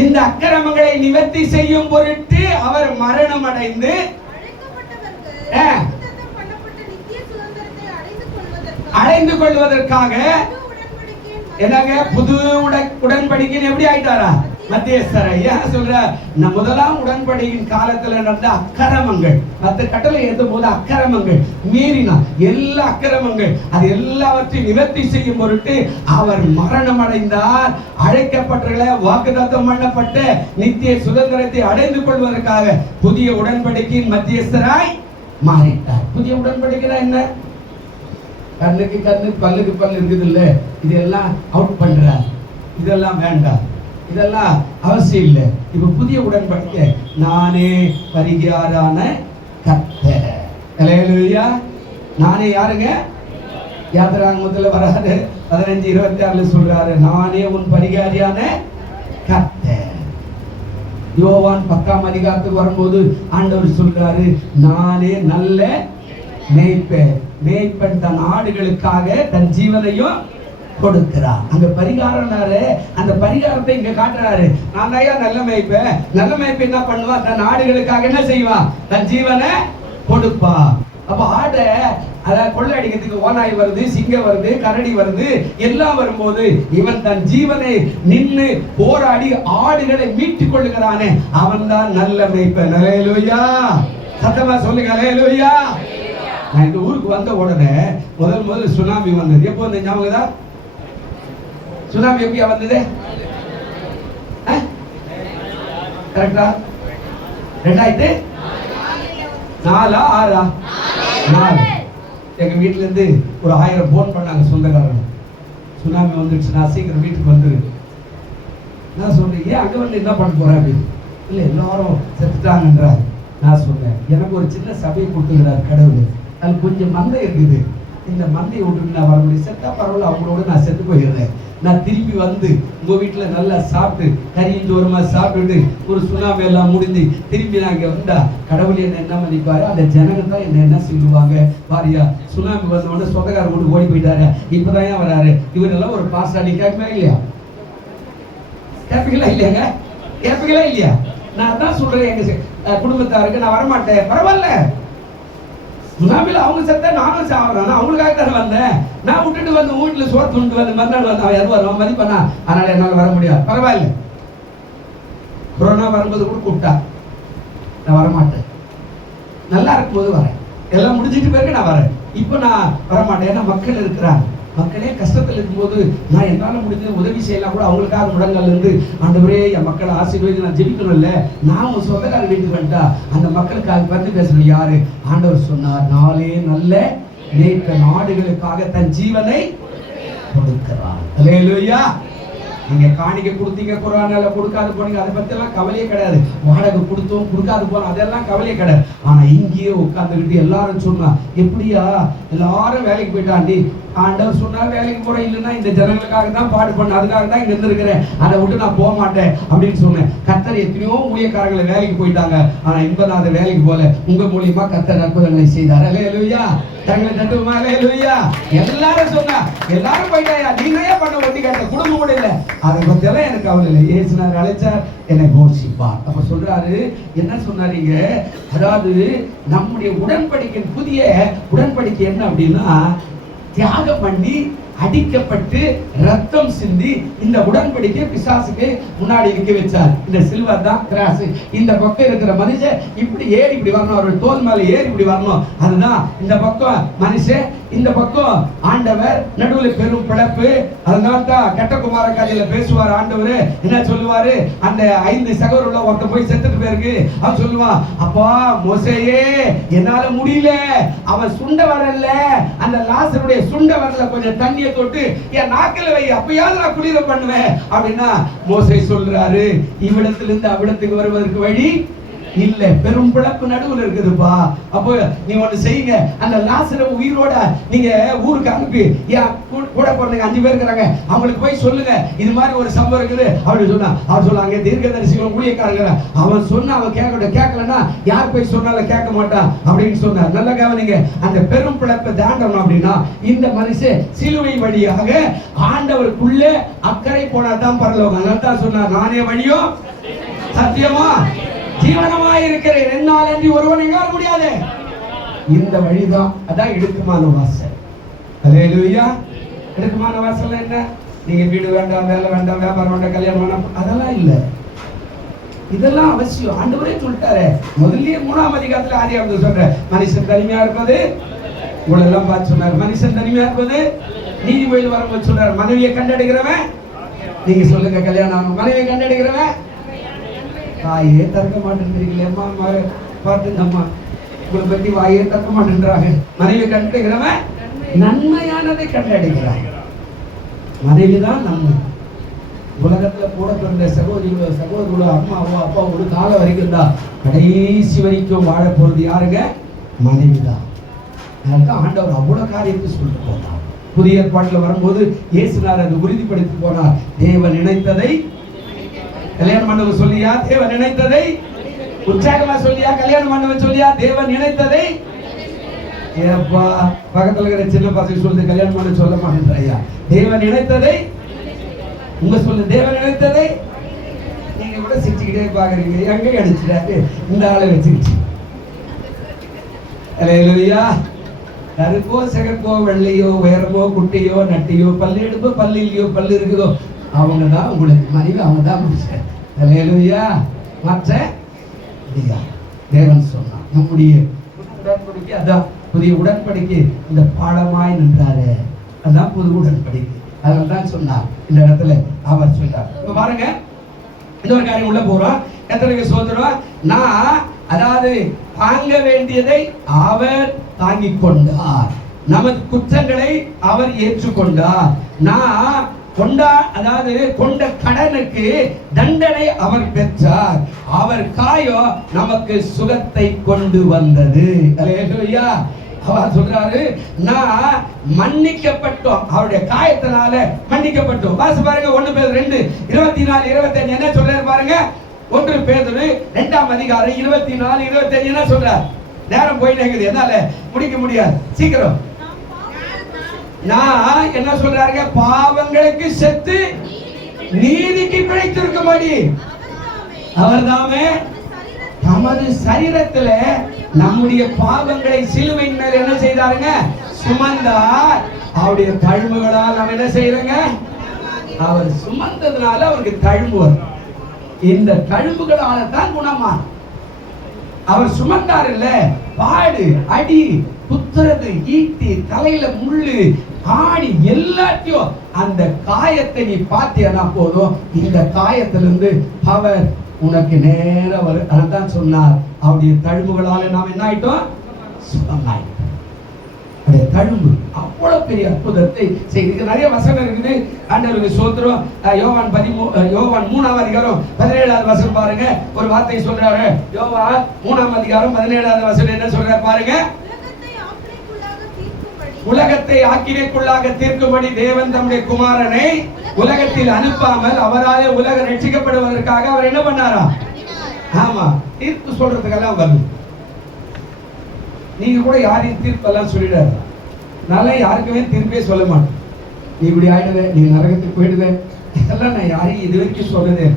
இந்த அக்கிரமங்களை நிவர்த்தி செய்யும் பொருட்டு அவர் மரணம் அடைந்து அடைந்து கொள்வதற்காக என்னங்க புது உடன்படிக்கை எப்படி ஆயிட்டாரா? மத்தியஸ்தரை. ஏன் சொல்ற? முதலாம் உடன்படிக்கையின் காலத்துல நடந்த அக்கிரமங்கள், மற்ற கட்டளை எழுதும் போது அக்கிரமங்கள் மீறினா எல்லா அக்கிரமங்கள் அது எல்லாவற்றையும் நிவர்த்தி செய்யும் பொருட்டு அவர் மரணம் அடைந்தார். அழைக்கப்பட்டவர்களை வாக்குத்தத்தம் பண்ணப்பட்ட நித்திய சுதந்திரத்தை அடைந்து கொள்வதற்காக புதிய உடன்படிக்கையின் மத்தியஸ்தராய் மாறிட்டார். புதிய உடன்படிக்கை என்ன? கண்ணுக்கு கண்ணு பல்லுக்கு பல்லு இருக்குது இல்ல, இதெல்லாம் அவுட் பண்றார். இதெல்லாம் வேண்டாம், இதெல்லாம் அவசியம் இல்லை. இப்ப புதிய உடன்படிக்கை நானே பரிகாரான கர்த்தர். ஹல்லேலூயா. நானே யாருங்க? யாத்திராகமத்துல வராது 15:26 சொல்றாரு, நானே உன் பரிகாரியான கர்த்தர். யோவான் 10ஆம் அதிகாரத்துக்கு வரும்போது ஆண்டவர் சொல்றாரு, நானே நல்ல மேய்ப்பன். மேய்ப்பன் தன் ஆடுகளுக்காக தன் ஜீவனையும் கொடுக்கிறார். அங்க பரிகாரம், அந்த பரிகாரத்தை இங்க காட்டுறாரு. நான் தான் நல்ல மேய்ப்பேன். நல்ல மேய்ப்பன் என்ன பண்ணுவான்? தன் ஆடுகளுக்காக என்ன செய்வான்? தன் ஜீவனை கொடுப்பா. அப்ப ஆடை கொள்ளை அடிக்கிறதுக்கு ஓநாய் வருது, சிங்கம் வருது, கரடி வருது, எல்லாம் வரும்போது இவன் தன் ஜீவனை நின்று போராடி ஆடுகளை மீட்டுக் கொள்ளுகிறானே, அவன் தான் நல்ல மேய்ப்பன். ஹல்லேலூயா. சத்தமா சொல்லுங்க ஹல்லேலூயா. நான் இந்த ஊருக்கு வந்த உடனே முதல் சுனாமி வந்தது. எப்போ வந்து ஞாபகம் தான்? சுனாமி எப்படியா வந்தது? கரெக்டா? 2004 6 4. எங்க வீட்டுல இருந்து ஒரு 1000 போன் பண்ணாங்க சொந்தக்காரங்க. சுனாமி வந்துடுச்சு, நான் சீக்கிரம் வீட்டுக்கு வந்துரு. நான் சொன்னேன், ஏன் அங்க வந்து என்ன பண்ண போறேன் அப்படின்னு. இல்ல எல்லாரும் செத்துட்டாங்கன்றார். நான் சொன்னேன், எனக்கு ஒரு சின்ன சபையை கொடுத்துக்கிறார் கடவுள். அது கொஞ்சம் மந்தை இருக்குது, இந்த மந்தையை விட்டு நான் வர முடியும். செத்தா பரவாயில்ல, அவங்களோட நான் செத்து போயிடுறேன். நான் திரும்பி வந்து உங்க வீட்டுல நல்லா சாப்பிட்டு கறியும் சோறுமா சாப்பிட்டு ஒரு சுனாமி எல்லாம் முடிஞ்சு திரும்பி நான் இங்க வந்தா கடவுள் என்ன மதிப்பாரு? அந்த ஜனங்க தான் என்ன சொல்லுவாங்க? பாரியா, சுனாமி வந்த உடனே சொந்தக்காரர் கொண்டு ஓடி போயிட்டாரு, இப்பதான் ஏன் வராரு? இவரெல்லாம் ஒரு பாஸ்டா. நீ கேட்பீங்களா இல்லையா? கேட்பீங்களா இல்லையாங்க? கேட்பீங்களா இல்லையா? நான் தான் சொல்றேன், எங்க குடும்பத்தாருக்கு நான் வரமாட்டேன். பரவாயில்ல, சுனாமில அவங்க செத்த நானும் சாப்பிட்றேன், அவங்களுக்காக தானே வந்தேன். நான் விட்டுட்டு வந்து வீட்டுல சோறு துண்டு வந்து மறுநாள் வந்து அவன் யாரும் வருவான் மதிப்பானா? அதனால என்னால வர முடியாது. பரவாயில்ல, கொரோனா வரும்போது கூட கூப்பிட்டா நான் வரமாட்டேன். நல்லா இருக்கும்போது வரேன், எல்லாம் முடிஞ்சிட்டு பிறகு நான் வரேன். இப்ப நான் வரமாட்டேன். ஏன்னா மக்கள் இருக்கிறாங்க. மக்களே கஷ்டத்தில் இருக்கும்போது நான் என்னால முடிஞ்ச உதவி செய்யலாம் கூட. அவங்களுக்காக முடங்கல் இருந்து ஆண்டவரே என் மக்களை ஆசீர்வதித்து நான் ஜெபிக்கணும் இல்ல. நான் உன் சொந்தக்கார வீட்டுக்கு வந்துட்டா அந்த மக்களுக்காக வந்து பேசணும். யாரு? ஆண்டவர் சொன்னார், நாளே நல்ல மேய்ப்பன் ஆடுகளுக்காக தன் ஜீவனை கொடுக்கிறார். ஹல்லேலூயா. நீங்க காணிக்கை கொடுத்தீங்க, குர்ஆன்ல கொடுக்காது போனீங்க, அதை பத்தி எல்லாம் கவலையே கிடையாது. வாடகை கொடுத்தோம், கொடுக்காது போனோம், அதெல்லாம் கவலையே கிடையாது. ஆனா இங்கேயே உட்கார்ந்துக்கிட்டு எல்லாரும் சொன்னா, எப்படியா எல்லாரும் வேலைக்கு போயிட்டாண்டி, ஆண்டவர் சொன்னா வேலைக்கு போறேன், இல்லைன்னா இந்த ஜனங்களுக்காக தான் பாடு பண்ண, அதுக்காக தான் இங்க இருந்திருக்கிறேன், அதை விட்டு நான் போக மாட்டேன் அப்படின்னு சொன்னேன். கர்த்தர் எத்தனையோ ஊழியக்காரங்களை வேலைக்கு போயிட்டாங்க. ஆனா இப்பதான் அதை வேலைக்கு போல உங்க மூலியமா கர்த்தர் அற்புதங்களை செய்தார். ஹல்லேலூயா. தங்களை தட்டுமா? ஹல்லேலூயா. எல்லாரும் சொன்னா, எல்லாரும் போயிட்டாயா, நீங்களே பண்ண ஒட்டி கேட்ட குடும்பம் கூட இல்லை. அதை பத்தி எல்லாம் எனக்கு கவலை இல்லை. இயேசுநாதர் அழைச்சார், என்னை போஷிப்பார். அப்ப சொல்றாரு, என்ன சொன்னாரீங்க? அதாவது நம்முடைய உடன்படிக்கை, புதிய உடன்படிக்கை என்ன அப்படின்னா, தியாகம் பண்ணி அடிக்கப்பட்டு ரத்தம் சிந்தி இந்த உடன்படிக்கை பிசாசுக்கு முன்னாடி இருக்க வச்சார். இந்த சில்வர் தான் கிராஸ். இந்த பக்கம் இருக்கிற மனுஷன் இப்படி ஏறி இப்படி வரணும், அவருடைய தோல் மேல ஏறி இப்படி வரணும். அதுதான் இந்த பக்கம் மனுஷன், இந்த பக்கம் ஆண்டவர், நடுவில் பெரும் பிளப்பு. அதனால தான் கெட்டகுமார கதையில பேசுவார் ஆண்டவர். என்ன சொல்லுவாரு? அந்த 5 சகோதரர்ல ஒருத்தன் போய் செத்துட்டு போயிருக்கு. அவன் சொல்லுவான், அப்பா மோசேயே என்னால முடியல, அவன் சுண்ட வரல, அந்த லாசருடைய சுண்ட வரல, கொஞ்சம் தண்ணியை தொட்டு என் நாக்கில வை, அப்பயாவது நான் குளிர பண்ணுவேன் அப்படின்னா மோசே சொல்றாரு, இவ்விடத்துல இருந்து அவ்விடத்துக்கு வருவதற்கு வழி இல்ல, பெரும் பிளப்பு நடுவுல இருக்குதுப்பா. அப்போ நீ ஒண்ணு செய்யுங்க, அந்த லாசரை உயிரோட நீங்க ஊருக்கு அனுப்பி, கூட பிறந்தவங்க 5 பேர் இருக்கிறாங்க, அவங்களுக்கு போய் சொல்லுங்க இது மாதிரி ஒரு சம்பவம் இருக்குது அப்படின்னு சொன்னா. அவர் சொன்னாங்க, தீர்க்கதரிசிகள் ஊழியக்காரங்க, அவன் சொன்னா அவன் கேட்கலன்னா யார் போய் சொன்னாலும் கேட்க மாட்டான் அப்படின்னு சொன்னார். நல்ல கவனிங்க, அந்த பெரும் பிளப்பை தாண்டணும் அப்படின்னா இந்த மனுஷன் சிலுவை வழியாக ஆண்டவருக்குள்ள அக்கறை போனா தான் பரலோகம். அதனால தான் சொன்னார், நானே வழியும் சத்தியமா ஜீவனமாய் இருக்கிறேன், என்னால் அன்றி ஒருவன் எங்கால் முடியாது. இந்த வழிதான், அதான் இடுக்கமான வாசல். அல்லேலூயா. இடுக்கமான வாசல் என்ன? நீங்க வீடு வேண்டாம், வேலை வேண்டாம், வியாபாரம் வேண்டாம், கல்யாணம் வேண்டாம், அதெல்லாம் இல்ல. இதெல்லாம் அவசியம். ஆண்டவரே சொல்லிட்டாரு முதல்லயே 3ஆம் அதிகாரத்துல ஆதியாகமத்துல சொல்ற, மனுஷன் தனிமையா இருப்பது இவ்வளெல்லாம் பார்த்து சொன்னார். மனுஷன் தனிமையா இருப்பது, நீதிமொழியில் வரும்போது சொல்றாரு, மனைவியை கண்டெடுக்கிறவன், நீங்க சொல்லுங்க கல்யாணம் ஆகும், மனைவியை கண்டெடுக்கிறவன். வாயே திறக்க மாட்டேன்றீங்களேம்மா, பார்த்துங்கம்மா, உங்களை பத்தி வாயே திறக்க மாட்டேன்றாங்க. மனைவியை கண்டெடுக்கிறவன் நன்மையானதை கண்டெடுக்கிறான். மனைவிதான் நன்மை. உலகத்துல கூட பிறந்த சகோதரிகளோ அம்மாவோ அப்பாவோட காலம் வரைக்கும் தான், கடைசி வரைக்கும் வாழ போறது யாருங்க? மனைவிதான். ஆண்டவர் அவ்வளவு காரியத்தை சொல்லிட்டு போனார். புதிய ஏற்பாட்டுல வரும்போது இயேசுனார் அதை உறுதிப்படுத்தி போனார். தேவன் நினைத்ததை கல்யாணம் பண்ணவ சொல்லியா? தேவன் நினைத்ததை உற்சாகமா சொல்லியா? கல்யாணம் பண்ணவ சொல்லியா? தேவன் நினைத்ததை. ஏப்பா பக்கத்துல இருக்கிற சின்ன பசங்க சொல்லுது, கல்யாணம் பண்ண சொல்ல மாட்டேன்றையா? தேவன் நினைத்ததை உங்க சொல்லு. தேவன் நினைத்ததை நீங்க கூட சிரிச்சுக்கிட்டே பாக்குறீங்க. எங்க அடிச்சுட்டாரு இந்த ஆளை வச்சுக்கிச்சு. அல்லேலூயா. கருப்போ சிகப்போ வெள்ளையோ உயரமோ குட்டியோ நட்டியோ பல்லு எடுப்போ பல்லு இல்லையோ பல்லு இருக்குதோ அவங்க தான் உங்களுக்கு மனைவி, அவங்க தான் முடிச்ச. அல்லேலூயா. மற்ற தேவன் சொன்னான். நம்முடைய உடன்படிக்கை அதான் புதிய உடன்படிக்கை. இந்த பாடமாய் நின்றாரு, அதான் புது உடன்படிக்கை. அதனால தான் சொன்னார் இந்த இடத்துல அவர் சொல்றார். இப்ப பாருங்க, இன்னொரு காரியம் உள்ள போறோம். எத்தனை சோதரம்? நான் அதாவது தாங்க வேண்டியதை அவர் தாங்கிக் கொண்டார், நமது குற்றங்களை அவர் ஏற்றுக்கொண்டார். நான் அதாவது கொண்ட கடனுக்கு தண்டனை அவர் பெற்றார், அவர் காயம் நமக்கு சுகத்தை கொண்டு வந்தது. அல்லேலூயா. அவர் சொல்றாரு, நான் மன்னிக்கப்பட்டோம், அவருடைய காயத்தினால மன்னிக்கப்பட்டோம். வாசி பாருங்க 1 பேதுரு 2:24-25 என்ன சொல்றாரு பாருங்க. 1 பேதுரு 2ஆம் அதிகாரம் 24-25 என்ன சொல்றார்? நேரம் போயிட்டே இருக்குது, என்னால முடிக்க முடியாது, சீக்கிரம். நான் என்ன சொல்றாருங்க? பாவங்களுக்கு செத்து நீதிக்கு பிழைத்திருக்கும்படி அவர்தாமே தமது சரீரத்துல நம்முடைய பாவங்களை சிலுவையின் மேல் என்ன செய்தாருங்க? சுமந்தார். அவருடைய தழும்புகளால் நாம் என்ன செய்யறோங்க? அவர் சுமந்ததுனால அவருக்கு தழும்பு வரும். இந்த தழும்புகளால தான் குணமா. அவர் சுமந்தார் இல்ல, பாடு அடி குத்துறது ஈட்டி தலையில முள்ளு ஆணி எல்லாத்தையும் அந்த காயத்தை நீ பாத்தியனா போதும், இந்த காயத்திலிருந்து பவர் உனக்கு நேரம் வரும். அதான் சொன்னார், அவருடைய தழும்புகளால நாம் என்ன ஆயிட்டோம்? சுகமாயிட்டோம். தழும்பு அவ்வளவு பெரிய அற்புதத்தை செய்து. நிறைய வசனம் இருக்குது. ஆண்டவருக்கு ஸ்தோத்திரம். யோவான் 3ஆம் அதிகாரம் 17வது வசனம் பாருங்க. ஒரு வார்த்தை சொல்றாரு. யோவான் 3ஆம் அதிகாரம் 17வது வசனம் என்ன சொல்றாரு பாருங்க. உலகத்தை ஆக்கினைக்குள்ளாக தீர்க்கும்படி தேவன் தம்முடைய குமாரனை உலகத்தில் அனுப்பாமல் அவராலே உலகம் ரட்சிக்கப்படுவதற்காக அவர் என்ன பண்ணாரா? ஆமா, தீர்ப்பு சொல்றதுக்கெல்லாம் வரும். நீங்க கூட யாரையும் தீர்ப்பெல்லாம் சொல்லிடாரு. நல்லா யாருக்குமே தீர்ப்பே சொல்ல மாட்டேன். நீ இப்படி ஆயிடுவே, நீ நரகத்துக்கு போயிடுவே, இதெல்லாம் நான் யாரையும் இது வரைக்கும் சொன்னதே.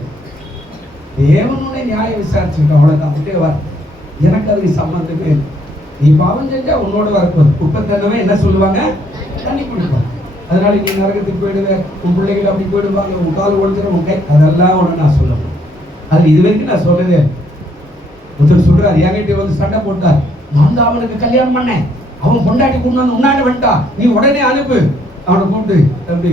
தேவனுடைய நியாயம் விசாரிச்சுக்கிட்டோம், அவ்வளவுதான். விட்டே எனக்கு அதுக்கு சம்பந்தமே இல்லை. நீ பாவம் செஞ்சா உன்னோட வரப்போது. குப்பத்தனவே என்ன சொல்லுவாங்க? தண்ணி குடிப்பாங்க. அதனால நீ நரகத்துக்கு போயிடுவே, உன் பிள்ளைகள் அப்படி போயிடுவாங்க, உன் கால் ஒழிச்சிடும், உன் கை, அதெல்லாம் ஒண்ணு நான் சொல்ல முடியும். அது இது வரைக்கும் நான் சொன்னதே. ஒருத்தர் சொல்றாரு, என்கிட்ட வந்து சண்டை போட்டார். நான் தான் அவனுக்கு கல்யாணம் பண்ணேன், அவன் பொண்டாட்டி கொண்டு வந்து முன்னாடி வந்துட்டான், நீ உடனே அனுப்பு. அவனை கூப்பிட்டு, தம்பி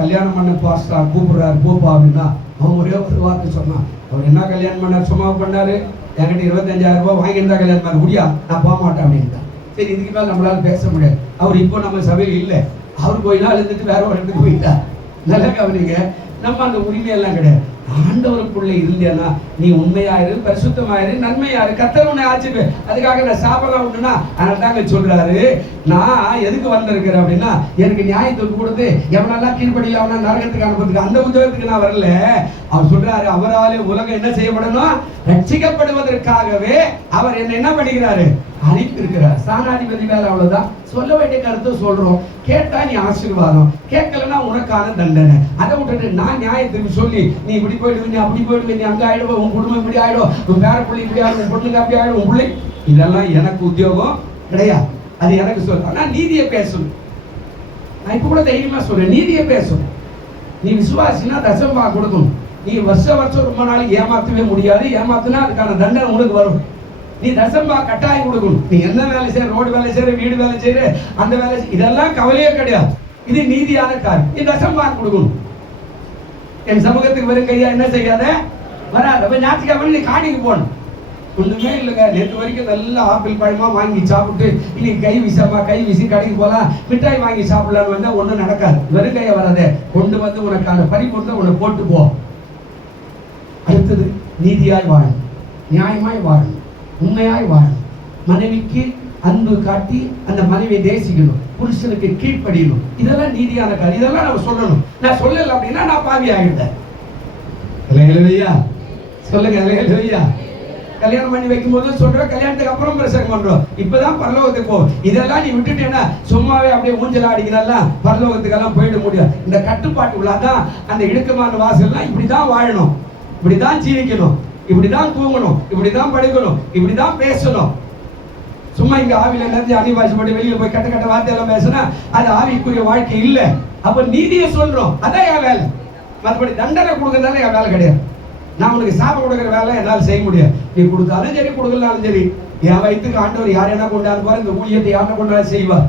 கல்யாணம் பண்ண பாஸ்டா கூப்பிடுறாரு போப்பா அப்படின்னா, அவன் ஒரே ஒரு வார்த்தை சொன்னான். அவர் என்ன கல்யாணம் பண்ணார்? சும்மா பண்ணாரு. என்கிட்ட 25,000 ரூபாய் வாங்கியிருந்தா கல்யாணம் பண்ண முடியா? நான் போக மாட்டேன் அப்படின்ட்டான். சரி, இதுக்கு மேலே நம்மளால பேச முடியாது. அவர் இப்போ நம்ம சபையில் இல்லை. அவர் போயினா இருந்துட்டு வேற ஒரு இடத்துக்கு போயிட்டார். நல்லா கவனிங்க, நம்ம அந்த உரிமையெல்லாம் கிடையாது. ஆண்டவருக்குள்ள இருந்தேன்னா நீ உண்மையாயிரு, பரிசுத்தமாயிரு, நன்மையாயிரு, கர்த்தர் உன்னை ஆட்சிப்பு. அதுக்காக நான் சாபலாம் உண்டுனா அதனால தாங்க சொல்றாரு, நான் எதுக்கு வந்திருக்கிறேன் அப்படின்னா, எனக்கு நியாயத்தை கொடுத்து எவனெல்லாம் கீழ்படியில் அவனா நரகத்துக்கு அனுப்புறதுக்கு, அந்த உத்தியோகத்துக்கு நான் வரல. அவர் சொல்றாரு, அவராலே உலகம் என்ன செய்யப்படணும்? ரட்சிக்கப்படுவதற்காகவே அவர் என்ன பண்ணுகிறாரு? அனுப்பி இருக்கிறார். ஸ்தானாதிபதி வேலை அவ்வளவுதான். சொல்ல வேண்டிய கருத்தை சொல்றோம். கேட்டா நீ ஆசீர்வாதம், கேட்கலன்னா உனக்கான தண்டனை. அதை விட்டுட்டு நான் நியாயத்துக்கு சொல்லி நீ இப்படி போயிடுவே, நீ அப்படி போயிடுவே, நீ அங்க ஆயிடுவோம், உன் குடும்பம் இப்படி ஆயிடும், உன் பேர பிள்ளை இப்படி ஆயிடும், உன் பொண்ணுங்க அப்படி ஆயிடும், உன் பிள்ளை, இதெல்லாம் எனக்கு உத்தியோகம் கிடையாது. அது எனக்கு சொல்ல. ஆனா நீதியை பேசணும். நான் இப்ப கூட தைரியமா சொல்றேன், நீதியை பேசணும். நீ விசுவாசினா தசமா கொடுக்கணும். நீ வருஷம் ரொம்ப நாளைக்கு ஏமாத்தவே முடியாது. ஏமாத்தினா அதுக்கான தண்டனை உனக்கு வரும். நீ தசம்பா கட்டாயம் கொடுக்கணும். நீ என்ன வேலை செய்யற, ரோடு வேலை செய்யற, வீடு வேலை செய்யற, அந்த வேலை, இதெல்லாம் கவலையே கிடையாது. இது நீதியான காரியம். நீ தசம்பா கொடுக்கணும். என் சமூகத்துக்கு வரும் கையா என்ன செய்யாத வராத. ஞாயிற்றுக்கிழமை நீ காணிக்கு போகணும். ஒண்ணுமே இல்லைங்க. நேற்று வரைக்கும் நல்லா ஆப்பிள் பழமா வாங்கி சாப்பிட்டு இன்னைக்கு கை வீசி கடைக்கு போலாம், மிட்டாய் வாங்கி சாப்பிடலான்னு வந்தா ஒண்ணும் நடக்காது. வெறும் கையை வராத. கொண்டு வந்து உனக்கான பறிபொருளை உன்னை போட்டு போ. அடுத்தது நீதியாய் வாழணும், நியாயமாய் வாழணும், உண்மையாய் வாழணும். மனைவிக்கு அன்பு காட்டி அந்த மனைவியை தேசிக்கணும், புருஷனுக்கு கீழ்ப்படியணும். இதெல்லாம் நீதியான காரியம். இதெல்லாம் நம்ம சொல்லணும். நான் சொல்லல அப்படின்னா நான் பாவி ஆகிட்டேன். சொல்லுங்க அல்லேலூயா. கல்யாணம் பண்ணி வைக்கும் போது சொல்றோம், கல்யாணத்துக்கு அப்புறம் பிரசங்கம் பண்றோம். இப்பதான் பரலோகத்துக்கு போகும். இதெல்லாம் நீ விட்டுட்டேன்னா சும்மாவே அப்படியே ஊஞ்சல் ஆடிக்கிறதெல்லாம் பரலோகத்துக்கெல்லாம் போயிட முடியாது. இந்த கட்டுப்பாட்டு உள்ளதான் அந்த இடுக்கமான வாசல்லாம் இப்படிதான் வாழணும், இப்படிதான் ஜீவிக்கணும், இப்படிதான் தூங்கணும், இப்படிதான் படுக்கணும், இப்படிதான் பேசணும். சும்மா இங்க ஆவில இருந்து அனிவாசி போட்டு வெளியில போய் கட்ட வார்த்தையெல்லாம் பேசினா அது ஆவிக்குரிய வாழ்க்கை இல்லை. அப்ப நீதியை சொல்றோம், அதான் என் வேலை. மற்றபடி தண்டனை கொடுக்கறதால என் வேலை கிடையாது. நான் உனக்கு சாபம் கொடுக்குற வேலை என்னால் செய்ய முடியாது. நீ கொடுத்தாலும் சரி, கொடுக்கலாலும் சரி, என் வயிற்றுக்கு ஆண்டவர் யார் என்ன கொண்டாந்து பாரு, இந்த ஊழியத்தை யாரை கொண்டாந்து செய்வார்.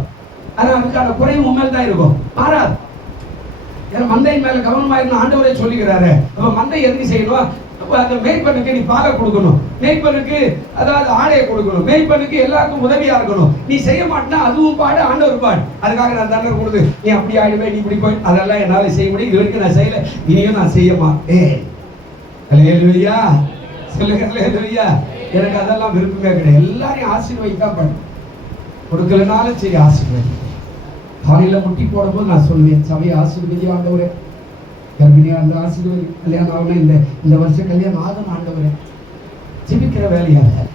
ஆனா அதுக்கான குறைவு உண்மையில் தான் இருக்கும், மாறாது. ஏன்னா மந்தையின் மேல கவனமா இருந்தா ஆண்டவரே சொல்லிக்கிறாரு. அப்ப மந்தை எதுக்கு செய்யணும்? அந்த மேய்ப்பனுக்கு நீ பாலை கொடுக்கணும், மேய்ப்பனுக்கு அதாவது ஆடையை கொடுக்கணும், மேய்ப்பனுக்கு எல்லாருக்கும் உதவியா இருக்கணும். நீ செய்ய மாட்டேன்னா அதுவும் பாடு, ஆண்டவர் பாடு. அதுக்காக நான் தண்டனை கொடுத்து நீ அப்படி ஆயிடுவே, நீ இப்படி போய், அதெல்லாம் என்னால செய்ய முடியும். இது வரைக்கும் நான் செய்யல, இனியும் நான் செய்ய மாட்டேன். அல்லேலூயா. சொல்லுங்க அல்லேலூயா. எனக்கு அதெல்லாம் விருப்பமே கிடையாது. எல்லாரையும் ஆசீர்வதித்தான் பண்ணு, கொடுக்கலனாலும் சரி ஆசீர்வதி. காலையில முட்டி போடும்போது நான் சொல்லுவேன், சபையை ஆசீர்வதி ஆண்டவரே, கர்ப்பிணியா அந்த ஆசீர்வதி, கல்யாணம் ஆகணும், இந்த வருஷம் கல்யாணம் ஆகணும் ஆண்டவரே. ஜெபிக்கிற வேலையாக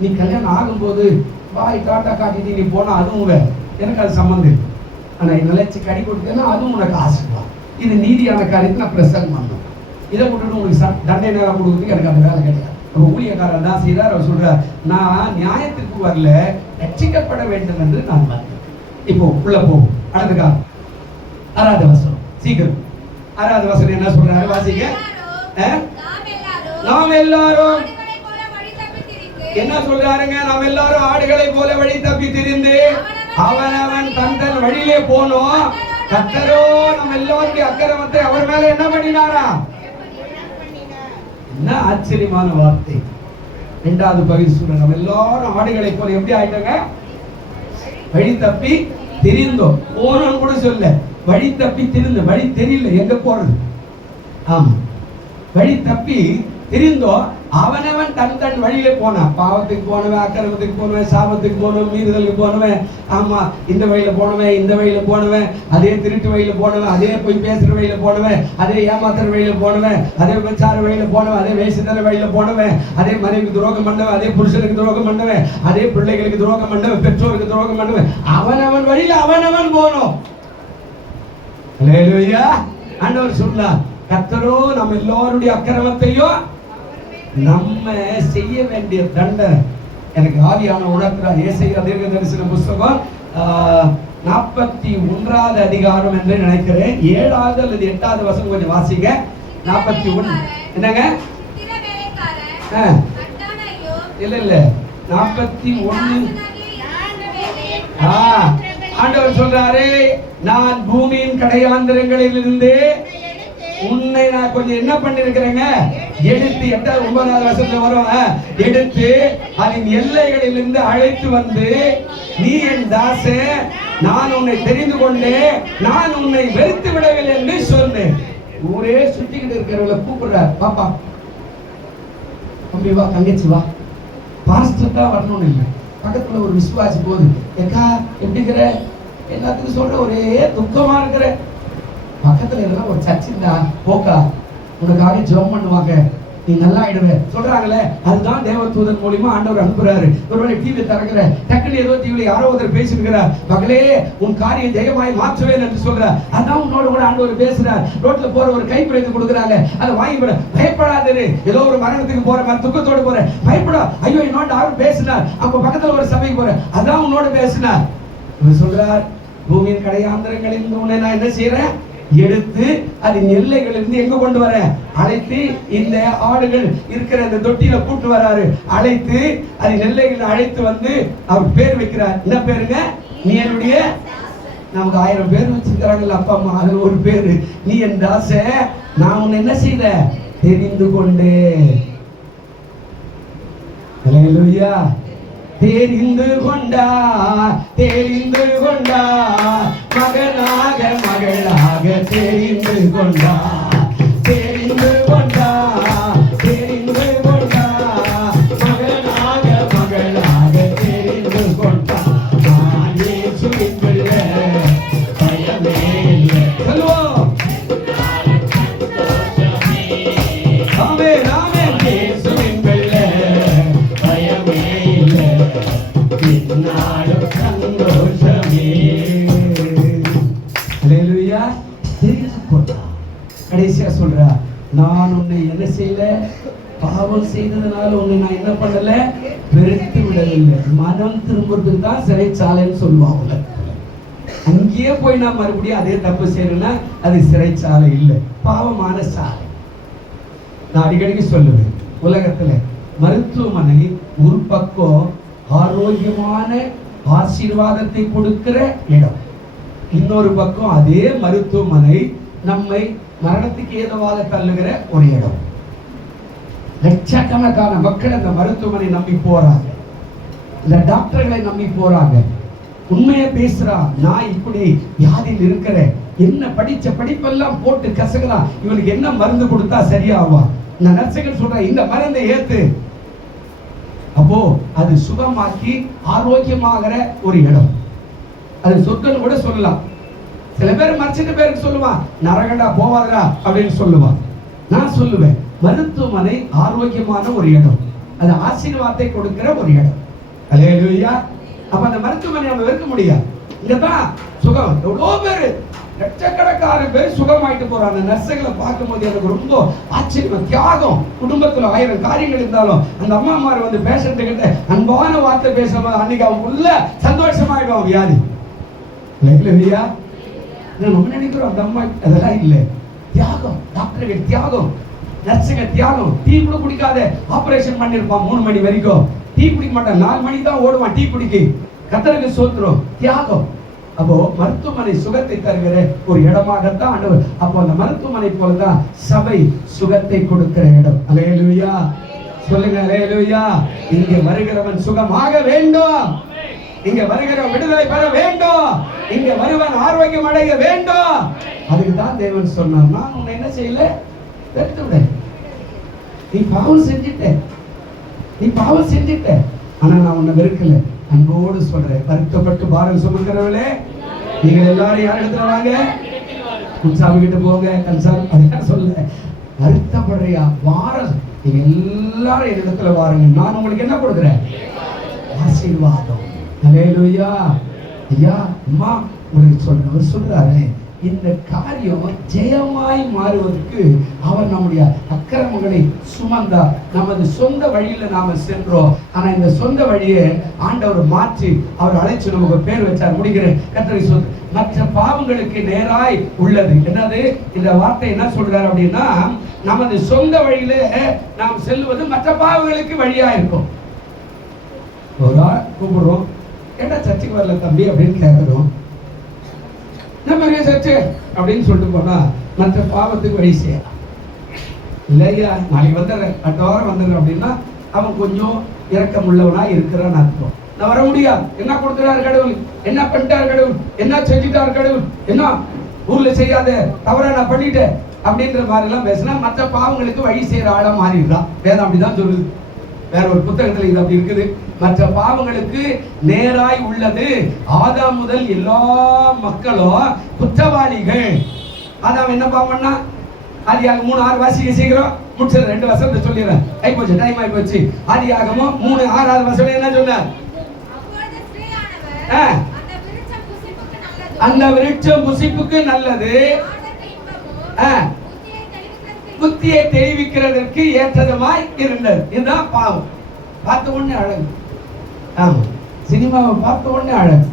நீ கல்யாணம் ஆகும்போது பாய் டாட்டா காட்டிட்டு நீ போனா அதுவும் வேலை, எனக்கு அது சம்பந்தம். ஆனா நிலைச்சு கடி கொடுத்தேன்னா அதுவும் உனக்கு ஆசீர்வாதம். இது நீதியான காரியத்தை நான் பிரசங்கம் பண்ணணும். இதை விட்டுட்டு உங்களுக்கு தண்டனை நேரம் கொடுக்குறதுக்கு எனக்கு அந்த வேலை கிடையாது. ஊழியக்காரர் தான் செய்தார். அவர் சொல்றார், நான் நியாயத்துக்கு வரல, ரட்சிக்கப்பட வேண்டும் என்று நான் வந்தேன். இப்போ உள்ள போகும். அடுத்த காலம் 6வது வசனம், சீக்கிரம் 6வது வசனம் என்ன சொல்றாரு வாசிங்க. நாம் எல்லாரும் என்ன சொல்றாருங்க? நாம் எல்லாரும் ஆடுகளை போல வழி தப்பி திரிந்து அவனவன் தன் வழியிலே போனோம். கர்த்தரோ நம்ம எல்லாருடைய அக்கிரமத்தை அவர் மேல என்ன பண்ணினாரா? என்ன ஆச்சரியமான வார்த்தை. 2வது பகுதி சொல்ற, நம்ம எல்லாரும் ஆடுகளை போல எப்படி ஆயிட்டாங்க? வழி தப்பி திரிந்தோம். போனோம் கூட சொல்ல, வழி தப்பி திரிந்து, வழி தெரியல எங்க போறது. ஆமா, வழி தப்பி திரிந்தோம். அவனவன் தன் வழியில போனான். பாவத்துக்கு போனவன், அக்கிரமத்துக்கு போனவன், சாபத்துக்கு போனவன், மீறுதலுக்கு போனவன், ஆமா இந்த வழியில போனவன், இந்த வழியில போனவன், அதே திருட்டு வழியில போனவன், அதே போய் பேசுற வழியில போனவன், அதே ஏமாத்துற வழியில போனவன், அதே விபச்சார வழியில போனவன், அதே வேசித்தன வழியில போனவன், அதே மனைவிக்கு துரோகம் பண்ணவன், அதே புருஷனுக்கு துரோகம் பண்ணவன், அதே பிள்ளைகளுக்கு துரோகம் பண்ணவன், பெற்றோருக்கு துரோகம் பண்ணவன், அவனவன் வழியில அவனவன் போனோம். அல்லேலூயா. ஆண்டவர் சொன்னார், கர்த்தரோ நம்ம எல்லாருடைய அக்கிரமத்தையும் நம்ம செய்ய வேண்டிய தண்டனை எனக்கு ஆவியான உணர்த்துறார். ஏசாயா தீர்க்கதரிசன புஸ்தகம் 41வது அதிகாரம் என்று நினைக்கிறேன். 7வது அல்லது 8வது வசனம் கொஞ்சம் வாசிங்க. 41 என்னங்க? இல்ல 41. ஆண்டவர் சொல்றாரு, நான் பூமியின் கடையாந்திரங்களில் இருந்து உன்னை நான் கொஞ்சம் என்ன பண்ணிருக்கிறேங்க, எடுத்து 8வது 9வது வசனத்துல வரும், எடுத்து அதன் எல்லைகளிலிருந்து அழைத்து வந்து, நீ என் தாசன், நான் உன்னை தெரிந்து கொண்டேன், நான் உன்னை வெறுத்து விடவில்லை என்று சொன்னேன். ஊரே சுத்திக்கிட்டு இருக்கிறவங்களை கூப்பிடுறார், பாப்பா தம்பி வா, தங்கச்சி வா. பாஸ்டர் தான் வரணும்னு இல்லை, பக்கத்துல ஒரு விசுவாசி போகுது, ஏக்கா எப்படிங்கிற, எல்லாத்துக்கும் சொல்ற ஒரே துக்கமா இருக்கிற, பக்கத்துல இதெல்லாம் ஒரு சர்ச் இருந்தா போக்கா, உனக்காக ஜெபம் பண்ணுவாங்க, நீ நல்லா ஆயிடுவே சொல்றாங்களே. அதுதான் தேவதூதன் மூலியமா ஆண்டவர் அனுப்புறாரு. ஒருவேளை டிவி திறக்கிற டக்குனு ஏதோ டிவில யாரோ ஒருத்தர் பேசிருக்கிறார், மகளே உன் காரியம் ஜெயமாய் மாற்றுவேன் என்று சொல்றார். அதான் உன்னோட கூட ஆண்டவர் பேசுறார். ரோட்ல போற ஒரு கை பிடித்து கொடுக்குறாங்க, அதை வாங்கி விட பயப்படாதே. ஏதோ ஒரு மரணத்துக்கு போற மாதிரி துக்கத்தோடு போற பயப்படா, ஐயோ என்னோட யாரும் பேசினார், அப்ப பக்கத்துல ஒரு சபைக்கு போற, அதான் உன்னோட பேசினார். இவர் சொல்றார், பூமியின் கடையாந்திரங்களில் உன்னை நான் என்ன செய்யறேன், எடுத்து அதன் எல்லைகளிலிருந்து எங்க கொண்டு வர அழைத்து இந்த ஆடுகள் இருக்கிற இந்த தொட்டியில கூட்டு வராரு. அழைத்து அதன் எல்லைகளை அழைத்து வந்து அவர் பேர் வைக்கிறார். என்ன பேருங்க? நீ என்னுடைய, நமக்கு 1000 பேர் வச்சிருக்கிறாங்கல்ல அப்பா அம்மா, அது ஒரு பேரு, நீ என் தாச, நான் உன்னை என்ன செய்த, தெரிந்து கொண்டேன். அல்லேலூயா. தெரிந்து கொண்டா, தெரிந்து கொண்டா, மகனாக மகளாக தெரிந்து கொண்டா, தெரிந்து கொண்டா, தெரிந்து கொண்டா, மகனாக மகளாக தெரிந்து கொண்டா. நான் இயேசுவின் பிள்ளை, பயமே இல்லை. சொல்லுவோம், ஆமென் ஆமென். இயேசுவின் பிள்ளை, பயமே இல்லை, நாளும் சந்தோஷமே. அல்லேலூயா. தெரிந்து கொண்டா. கடைசியா சொல்றா, நான் உன்னை என்ன செய்யல, பாவம் செய்ததுனால உன்னை நான் என்ன பண்ணல, வெறுத்து விடவில்லை. மனம் திரும்புறதுக்கு தான் சிறைச்சாலைன்னு சொல்லுவாங்க. அங்கேயே போய் நான் மறுபடியும் அதே தப்பு செய்யணும்னா அது சிறைச்சாலை இல்லை, பாவமான சாலை. நான் அடிக்கடிக்கு சொல்லுவேன், உலகத்துல மருத்துவமனை ஒரு பக்கம் ஆரோக்கியமான ஆசீர்வாதத்தை கொடுக்கிற இடம், இன்னொரு பக்கம் அதே மருத்துவமனை நம்மை மரணத்துக்கு ஏதுவாக தள்ளுகிற ஒரு இடம். லட்சக்கணக்கான மக்கள் அந்த மருத்துவமனை நம்பி போறாங்க, இந்த டாக்டர்களை நம்பி போறாங்க. உண்மையை பேசுறா, நான் இப்படி வியாதியில் இருக்கிறேன், என்ன படிச்ச படிப்பெல்லாம் போட்டு கசகலாம், இவனுக்கு என்ன மருந்து கொடுத்தா சரியாவா, இந்த நர்சுகள் சொல்ற இந்த மருந்தை ஏத்து. அப்போ அது சுகமாக்கி ஆரோக்கியமாகிற ஒரு இடம். அது சொற்கள் கூட சொல்லலாம். சில பேர் மறைச்சிட்டு பேருக்கு சொல்லுவான், நரகண்டா போவாதா அப்படின்னு சொல்லுவான். நான் சொல்லுவேன், மருத்துவமனை ஆரோக்கியமான ஒரு இடம், அது ஆசீர்வாதத்தை கொடுக்கிற ஒரு இடம். அல்லேலூயா. அப்ப அந்த மருத்துவமனை நம்ம வெறுக்க முடியாது. இங்கதான் சுகம். எவ்வளோ பேர், லட்சக்கணக்கான பேர் சுகமாயிட்டு போறாங்க. நர்சுகளை பார்க்கும்போது எனக்கு ரொம்ப ஆச்சரியம், தியாகம். குடும்பத்துல 1000 காரியங்கள் இருந்தாலும் அந்த அம்மாமார் வந்து பேஷண்ட் கிட்ட அன்பான வார்த்தை பேசும்போது அன்னைக்கு அவங்க உள்ள சந்தோஷமாயிடுவாங்க. வியாதி இல்லையா? நம்ம நினைக்கிறோம் அந்த அம்மா, அதெல்லாம் இல்லை. தியாகம், டாக்டர்கள் தியாகம், நர்சுங்க தியாகம். டீ கூட குடிக்காத ஆபரேஷன் பண்ணிருப்பான் 3 மணி வரைக்கும். டீ குடிக்க மாட்டான், 4 மணிக்கு தான் ஓடுவான் டீ குடிக்க. கத்தருக்கு சோத்திரம், தியாகம். அப்போ மருத்துவமனை சுகத்தை தருகிற ஒரு இடமாகத்தான் ஆண்டவர். அப்போ அந்த மருத்துவமனை போலதான் சபை சுகத்தை கொடுக்கிற இடம். அல்லேலூயா. சொல்லுங்க அல்லேலூயா. இங்கே வருகிறவன் சுகமாக வேண்டும், இங்க வருகிறவன் விடுதலை பெற வேண்டும், இங்க வருவன் ஆரோக்கியம் அடைய வேண்டும். அதுக்கு தான் தேவன் சொன்னார், நான் உன்னை என்ன செய்யல, வெறுத்து விட. நீ பாவம் செஞ்சிட்ட, நீ பாவம் செஞ்சிட்ட, ஆனா நான் உன்னை வெறுக்கல. அன்போடு சொல்றேன், வருத்தப்பட்டு பாரம் சுமக்கிறவளே, நீங்கள் எல்லாரும் யார் இடத்துல வாங்க, குஞ்சாமி கிட்ட போங்க. கன்சாமி அதான் சொல்ல, வருத்தப்படுறியா, பாரம், நீங்க எல்லாரும் என் இடத்துல வாருங்க, நான் உங்களுக்கு என்ன கொடுக்குறேன், ஆசீர்வாதம். அல்லேலூயா. ஐயா அம்மா உங்களுக்கு சொல்றேன், அவர் சொல்றாரு, இந்த காரியம் ஜெயமாய் மாறுவதற்கு அவர் நம்முடைய அக்கிரமங்களை சுமந்தார். நமது சொந்த வழியில நாம சென்றோம், ஆனா இந்த சொந்த வழியை ஆண்டவர் மாற்றி அவர் அழைச்சு நமக்கு பேர் வச்சார். முடிக்கிறேன். கர்த்தரை சொல், மற்ற பாவங்களுக்கு நேராய் உள்ளது. என்னது இந்த வார்த்தை என்ன சொல்றாரு அப்படின்னா, நமது சொந்த வழியில நாம் செல்வது மற்ற பாவங்களுக்கு வழியா இருக்கும். ஒரு கூப்பிடுறோம், கேட்டா சர்ச்சுக்கு வரல தம்பி அப்படின்னு கேட்கிறோம். நம்ம சர்ச்சு அப்படின்னு சொல்லிட்டு போனா மற்ற பாவத்துக்கு வழி செய்யலாம் இல்லையா. நாளைக்கு வந்துடுறேன், அடுத்த வாரம் வந்துடுறேன் அப்படின்னா அவன் கொஞ்சம் இரக்கம் உள்ளவனா இருக்கிறான்னு அர்த்தம். நான் வர முடியாது, என்ன கொடுக்கிறாரு கடவுள், என்ன பண்ணிட்டாரு கடவுள், என்ன செஞ்சுட்டாரு கடவுள், என்ன ஊர்ல செய்யாத தவற நான் பண்ணிட்டேன் அப்படின்ற மாதிரி எல்லாம் பேசினா மற்ற பாவங்களுக்கு வழி செய்யற ஆளா மாறிடுறான். வேதம் அப்படிதான் சொல்லுது. வேற ஒரு புத்தகத்துல இது அப்படி இருக்குது. மற்ற பாவங்களுக்கு நேராய் உள்ளது. ஆதாம் முதல் எல்லா மக்களும் குற்றவாளிகள். ஆதாம் என்ன பாவம்னா ஆதியாகமம் 3:6 வாசிக்க சீக்கிரம் முடிச்சது. 2 வசனத்தை சொல்லிடுறேன். ஆயிப்போச்சு, டைம் ஆயிப்போச்சு. ஆதியாகமம் 3:6 வசனம் என்ன சொன்னார்? அந்த விருட்சம் புசிப்புக்கு நல்லது, புத்தியை தெளிவிக்கிறதற்கு ஏற்றதுமாய் இருந்தது. இதுதான் பாவம். பார்த்த உடனே அழகு. ஆமா, சினிமாவை பார்த்த உடனே அழகு,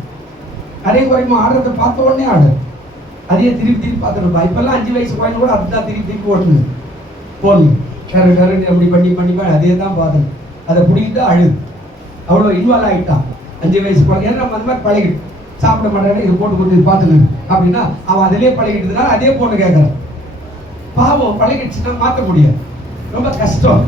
அதே குறைமா ஆடுறதை பார்த்த உடனே அழகு. அதையே திருப்பி பார்த்துருப்பா. இப்பெல்லாம் 5 வயசு குழந்தை கூட அதுதான் திருப்பி ஓடுது. போடணும் கரு கருன்னு அப்படி பண்ணி அதே தான் பார்த்தேன். அதை பிடிக்கிட்டு அழுது அவ்வளோ இன்வால்வ் ஆகிட்டான் 5 வயசு குழந்தை. ஏன்னா நம்ம அந்த மாதிரி பழகிட்டு சாப்பிட மாட்டேன், இது போட்டு கொடுத்து பார்த்துக்கு அப்படின்னா அவன் அதிலே பழகிட்டுனா அதே போட்டு கேட்கறான். பாவம் பழகிடுச்சுன்னா மாற்ற முடியாது, ரொம்ப கஷ்டம்.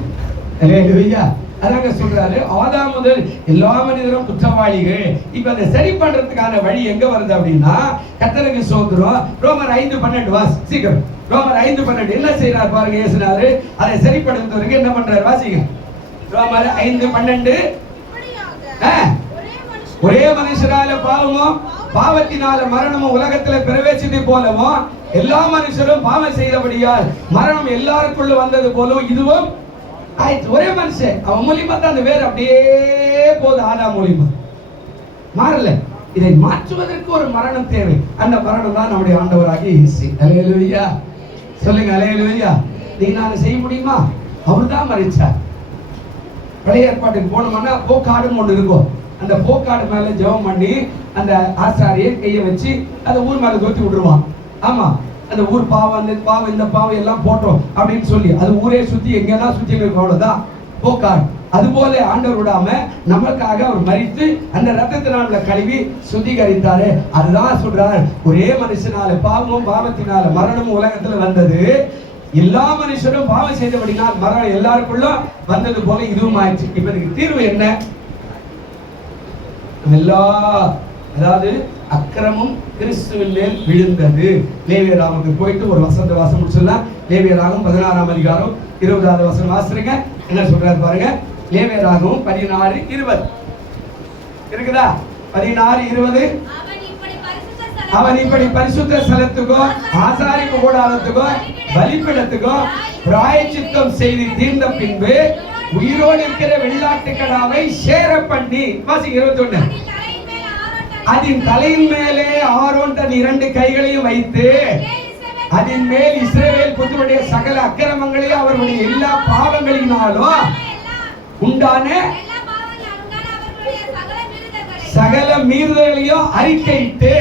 அதாங்க சொல்றாரு, ஆதாம் முதல் எல்லா மனிதரும் குற்றவாளிகள். இப்ப அதை சரி பண்றதுக்கான வழி எங்க வருது அப்படின்னா, கர்த்தருக்கு ஸ்தோத்திரம். ரோமர் 5:12 வாசி சீக்கிரம். ரோமர் 5:12 என்ன செய்யறாரு பாருங்க. இயேசுனாரு அதை சரிப்படுத்துறதுக்கு என்ன பண்றாரு வாசிங்க. ரோமர் 5:12 ஒரே மனுஷனால பாவமும் பாவத்தினால மரணமும் உலகத்துல பிரவேசித்தது போலவும் எல்லா மனுஷரும் பாவம் செய்தபடியால் மரணம் எல்லாருக்குள்ள வந்தது போலவும் இதுவும் ஆயிடுச்சு. ஒரே மனுஷன் அவன் மூலியமா தான் அந்த வேறு அப்படியே போகுது. ஆதாம் மூலியமா மாறல. இதை மாற்றுவதற்கு ஒரு மரணம் தேவை. அந்த மரணம் தான் நம்முடைய ஆண்டவராகிய இயேசு. அல்லேலூயா சொல்லுங்க, அல்லேலூயா. நீங்க நான் செய்ய முடியுமா? அவர் தான் மரிச்சார். பழைய ஏற்பாட்டுக்கு போனோம்னா போக்காடுன்னு ஒன்று இருக்கும். அந்த போக்காடு மேல ஜெபம் பண்ணி அந்த ஆசாரியை கையை வச்சு அந்த ஊர் மேல தோத்தி விட்டுருவான். ஆமா, அந்த ஊர் பாவம், அந்த பாவம், இந்த பாவம் எல்லாம் போட்டோம் அப்படின்னு சொல்லி அது ஊரே சுத்தி எங்கெல்லாம் சுத்தி இருக்கும். அவ்வளவுதான் போக்காடு. அது போல ஆண்டவர் விடாம நமக்காக அவர் மரித்து அந்த ரத்தத்தினால கழுவி சுத்திகரித்தாரு. அதுதான் சொல்றார், ஒரே மனுஷனால பாவமும் பாவத்தினால மரணமும் உலகத்துல வந்தது, எல்லா மனுஷரும் பாவம் செய்தபடினால் மரணம் எல்லாருக்குள்ள வந்தது போல இதுவும் ஆயிடுச்சு. இப்ப இதுக்கு தீர்வு என்ன? எல்லா அதாவது அக்கிரமும் கிறிஸ்துவின் மேல் விழுந்தது. லேவியராகமுக்கு போயிட்டு ஒரு வசனத்தை வாசம் முடிச்சிடலாம். லேவியராகமம் 16ஆம் அதிகாரம் 20வது வசனம் வாசிருங்க. என்ன சொல்றாரு பாருங்க. லேவியராகமம் 16:20 இருக்குதா? 16:20 அவன் இப்படி பரிசுத்த ஸ்தலத்துக்கோ ஆசாரிப்பு கூடாரத்துக்கோ பலிபீடத்துக்கோ பிராயச்சித்தம் செய்து தீர்ந்த பின்பு உயிரோடு இருக்கிற வெள்ளாட்டுக்கடாவை சேர பண்ணி வாசிங்க 21 அதன் தலையின் மேலே ஆரோன் தன் 2 கைகளையும் வைத்து அதன் மேல் இஸ்ரவேல் புத்திரருடைய சகல அக்கிரமங்களையும் அவர்களுடைய எல்லா பாவங்களினாலும் உண்டான சகல மீறுதல்களையும் அறிக்கையிட்டு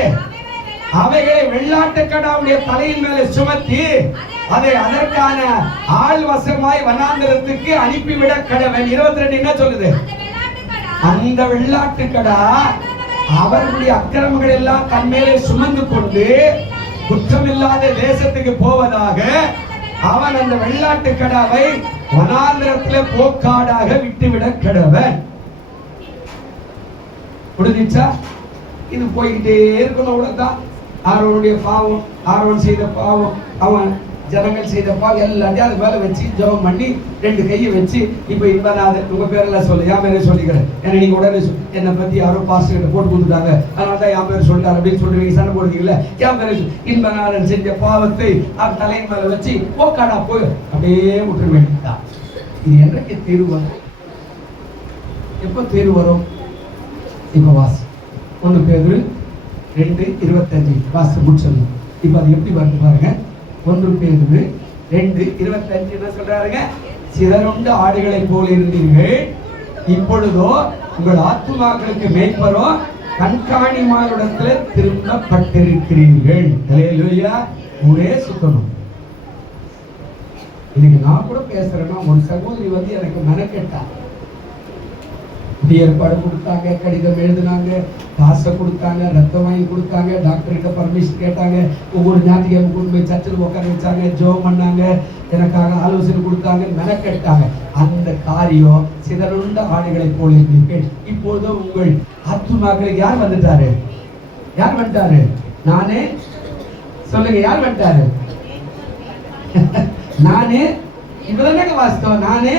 அவைகளை வெள்ளாட்டுக்கடாவுடைய தலையின் மேலே சுமத்தி அதை அதற்கான ஆள் வசமாய் வனாந்தரத்துக்கு அனுப்பிவிட கடவன். 22 என்ன சொல்லுது? அந்த வெள்ளாட்டுக்கடா அவர்களுடைய அக்கிரமங்கள் எல்லாம் தன்மேலே சுமந்து கொண்டு குற்றமில்லாத தேசத்துக்கு போவதாக அவன் அந்த வெள்ளாட்டுக்கடாவை வனாந்தரத்துல போக்காடாக விட்டுவிட கடவன். புரிஞ்சுச்சா? இது போய்கிட்டே இருக்கணும். அவ்வளவுதான். ஆரோனுடைய பாவம், ஆரோன் செய்த பாவம், அவன் ஜனங்கள் செய்த பாவம் எல்லாத்தையும் அது மேல வச்சு ஜெபம் பண்ணி 2 கையை வச்சு இப்ப இன்பநாத உங்க பேரெல்லாம் சொல்லு, என் பேரை சொல்லிக்கிறேன். ஏன்னா நீங்க உடனே என்னை பத்தி யாரோ பாஸ்டர்கிட்ட போட்டு கொடுத்துட்டாங்க, அதனால தான் என் பேர் சொல்லிட்டாரு அப்படின்னு சொல்லுவீங்க, சண்டை போடுறீங்கல்ல. என் பேரை இன்பநாதன் செஞ்ச பாவத்தை அவன் தலையின் மேல வச்சு போக்காடா போய் அப்படியே விட்டுற வேண்டியதான். இது என்றைக்கு தீர்வு வரும்? எப்ப தீர்வு வரும்? இப்ப வாசி 1 பேதுரு 2:25 வாசி முடிச்சிடணும். இப்ப அது எப்படி வருது பாருங்க. 1 பேதுரு 2:25 என்ன சொல்றாருங்க? சிதறுண்ட ஆடுகளை போல இருந்தீர்கள், இப்பொழுதோ உங்கள் ஆத்துமாக்களுக்கு மேய்ப்பரோ கண்காணிமாரிடத்துல திரும்பப்பட்டிருக்கிறீர்கள். அல்லேலூயா. ஊரே சுத்தணும். இன்னைக்கு நான் கூட பேசுறேன்னா ஒரு சகோதரி வந்து எனக்கு மெனக்கெட்டா ஏற்பாடு கொடுத்தாங்க, கடிதம் எழுதினாங்க, காசை கொடுத்தாங்க, ரத்தம் வாங்கி கொடுத்தாங்க, டாக்டர் கிட்ட பர்மிஷன் கேட்டாங்க, ஒவ்வொரு ஞாயிற்றுக்கிழமை கொண்டு போய் சர்ச்சில் உட்கார வச்சாங்க, ஜெபம் பண்ணாங்க, எனக்காக ஆலோசனை கொடுத்தாங்க, மெனக்கெட்டாங்க. அந்த காரியம் சிதறுண்ட ஆடுகளை போல இருந்தீர்கள், இப்போது உங்கள் ஆத்துமாக்களுக்கு யார் வந்துட்டாரு? யார் வந்துட்டாரு? நானே. சொல்லுங்க, யார் வந்துட்டாரு? நானே. இப்பதானே வாஸ்தவம். நானே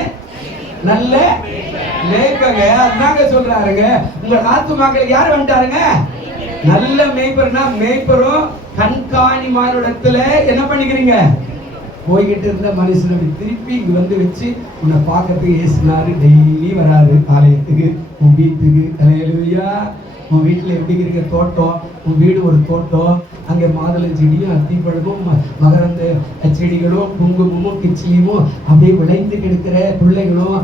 நல்ல மேய்ப்பங்க. அதுதாங்க சொல்றாருங்க. உங்க ஆத்துமாக்களுக்கு யார் வந்துட்டாருங்க? நல்ல மேய்ப்பர்னா மேய்ப்பரும் கண்காணிமாரிடத்துல என்ன பண்ணிக்கிறீங்க? போய்கிட்டு இருந்த மனுஷனை திருப்பி இங்க வந்து வச்சு உன்னை பார்க்கறதுக்கு ஏசுனாரு. டெய்லி வராரு ஆலயத்துக்கு, உன் வீட்டுக்கு. அல்லேலூயா. உன் வீட்டில் எப்படி இருக்க தோட்டம், உன் வீடு ஒரு தோட்டம், அங்கே மாதுளை செடியும் அத்திப்பழமும் மகரந்த செடிகளும் குங்குமமும் கிச்சியும் அப்படியே விளைந்து கிடக்கிற பிள்ளைகளும்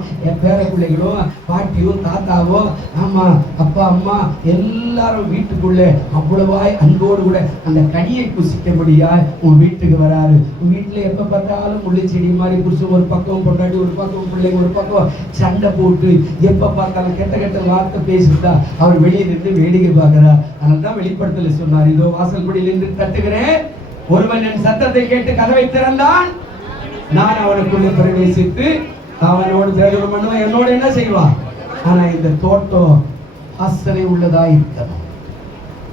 பேர பிள்ளைகளும் பாட்டியும் தாத்தாவும் ஆமா அப்பா அம்மா எல்லாரும் வீட்டுக்குள்ளே அவ்வளவாய் அன்போடு கூட அந்த கனியை புசிக்கும்படியாய் உன் வீட்டுக்கு வராரு. உன் வீட்டில் எப்போ பார்த்தாலும் முள்ளு செடி மாதிரி புருஷன் ஒரு பக்கம் பொண்டாட்டி ஒரு பக்கம் பிள்ளைங்க ஒரு பக்கம் சண்டை போட்டு எப்போ பார்த்தாலும் கெட்ட கெட்ட வார்த்தை பேசிட்டா அவர் வெளியே நின்று வேடிக்கை பார்க்கிறார். அதனால தான் வெளிப்படுத்தல சொன்னார், இதோ வாசல்படியில் நின்று தட்டுகிறேன், ஒருவன் என் சத்தத்தை கேட்டு கதவை திறந்தான், நான் அவனுக்குள்ளே பிரவேசித்து அவனோடு பேரம் பண்ணுவான், என்னோட என்ன செய்வான். ஆனா இந்த தோட்டம் வாசனை உள்ளதா இருக்கணும்.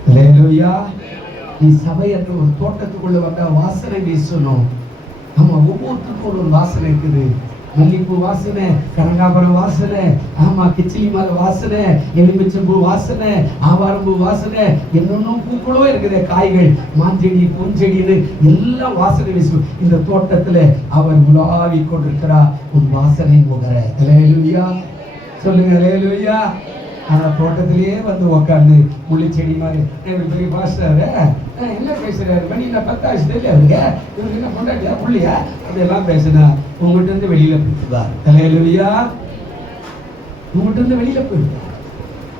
அல்லேலூயா. நீ சபையற்ற ஒரு தோட்டத்துக்குள்ள வந்தா வாசனை வீசணும். ஆமா, ஒவ்வொருத்தருக்கும் ஒரு வாசனை இருக்குது. மல்லிப்பூ வாசனை, கனகாபரம் வாசனை, ஆமா கிச்சிலி மலை வாசனை, எலுமிச்சம்பூ வாசனை, ஆவாரம்பூ வாசனை, என்னென்னும் பூக்களும் இருக்குது, காய்கள், மாஞ்செடி பூஞ்செடின்னு எல்லாம் வாசனை வீசும். இந்த தோட்டத்துல அவர் உலாவி கொண்டிருக்கிறார். உன் வாசனை முகர. அல்லேலூயா. சொல்லுங்க அல்லேலூயா. ஆனா தோட்டத்திலேயே வந்து உக்காந்து முள்ளி செடி மாதிரி பெரிய பாஸ்டர் என்ன பேசுறாரு, மணி என்ன 10 ஆச்சு தெரியல அவருங்க, இவருக்கு என்ன பொண்டாட்டியா புள்ளியா அப்படியெல்லாம் பேசுனா உங்ககிட்ட இருந்து வெளியில போயிடுவார். அல்லேலூயா. உங்ககிட்ட இருந்து வெளியில போயிடுவார்.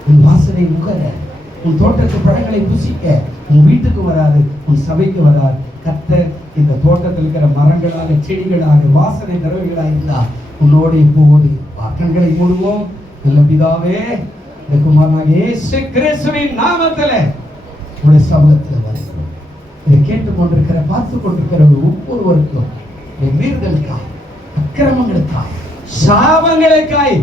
உன் வாசனை முகர, உன் தோட்டத்து பழங்களை புசிக்க உன் வீட்டுக்கு வராது, உன் சபைக்கு வராது. கர்த்தர் இந்த தோட்டத்தில் இருக்கிற மரங்களாக செடிகளாக வாசனை தரவைகளாக இருந்தா உன்னோடு இப்போது கண்களை மூடுவோம். நல்ல பிதாவே, இந்த குமாரனாகிய இயேசு கிறிஸ்துவின் நாமத்திலே உடைய சமூகத்தில் வருகிறோம். இதை கேட்டுக்கொண்டிருக்கிற பார்த்து கொண்டிருக்கிற ஒவ்வொருவருக்கும் மீறுதலுக்காய், அக்கிரமங்களுக்காய், சாபங்களுக்காய்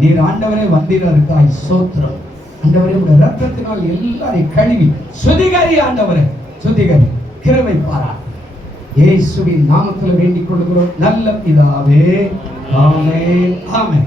நீர் ஆண்டவரே வந்தீரருக்காய் சோத்திரம். ஆண்டவரே உடைய ரத்தத்தினால் எல்லாரையும் கழுவி சுதிகரி. ஆண்டவரே சுதிகரி, கிருபை பாராட்டு. இயேசுவின் நாமத்தில் வேண்டிக் கொள்கிறோம் நல்ல பிதாவே. ஆமென். ஆமென்.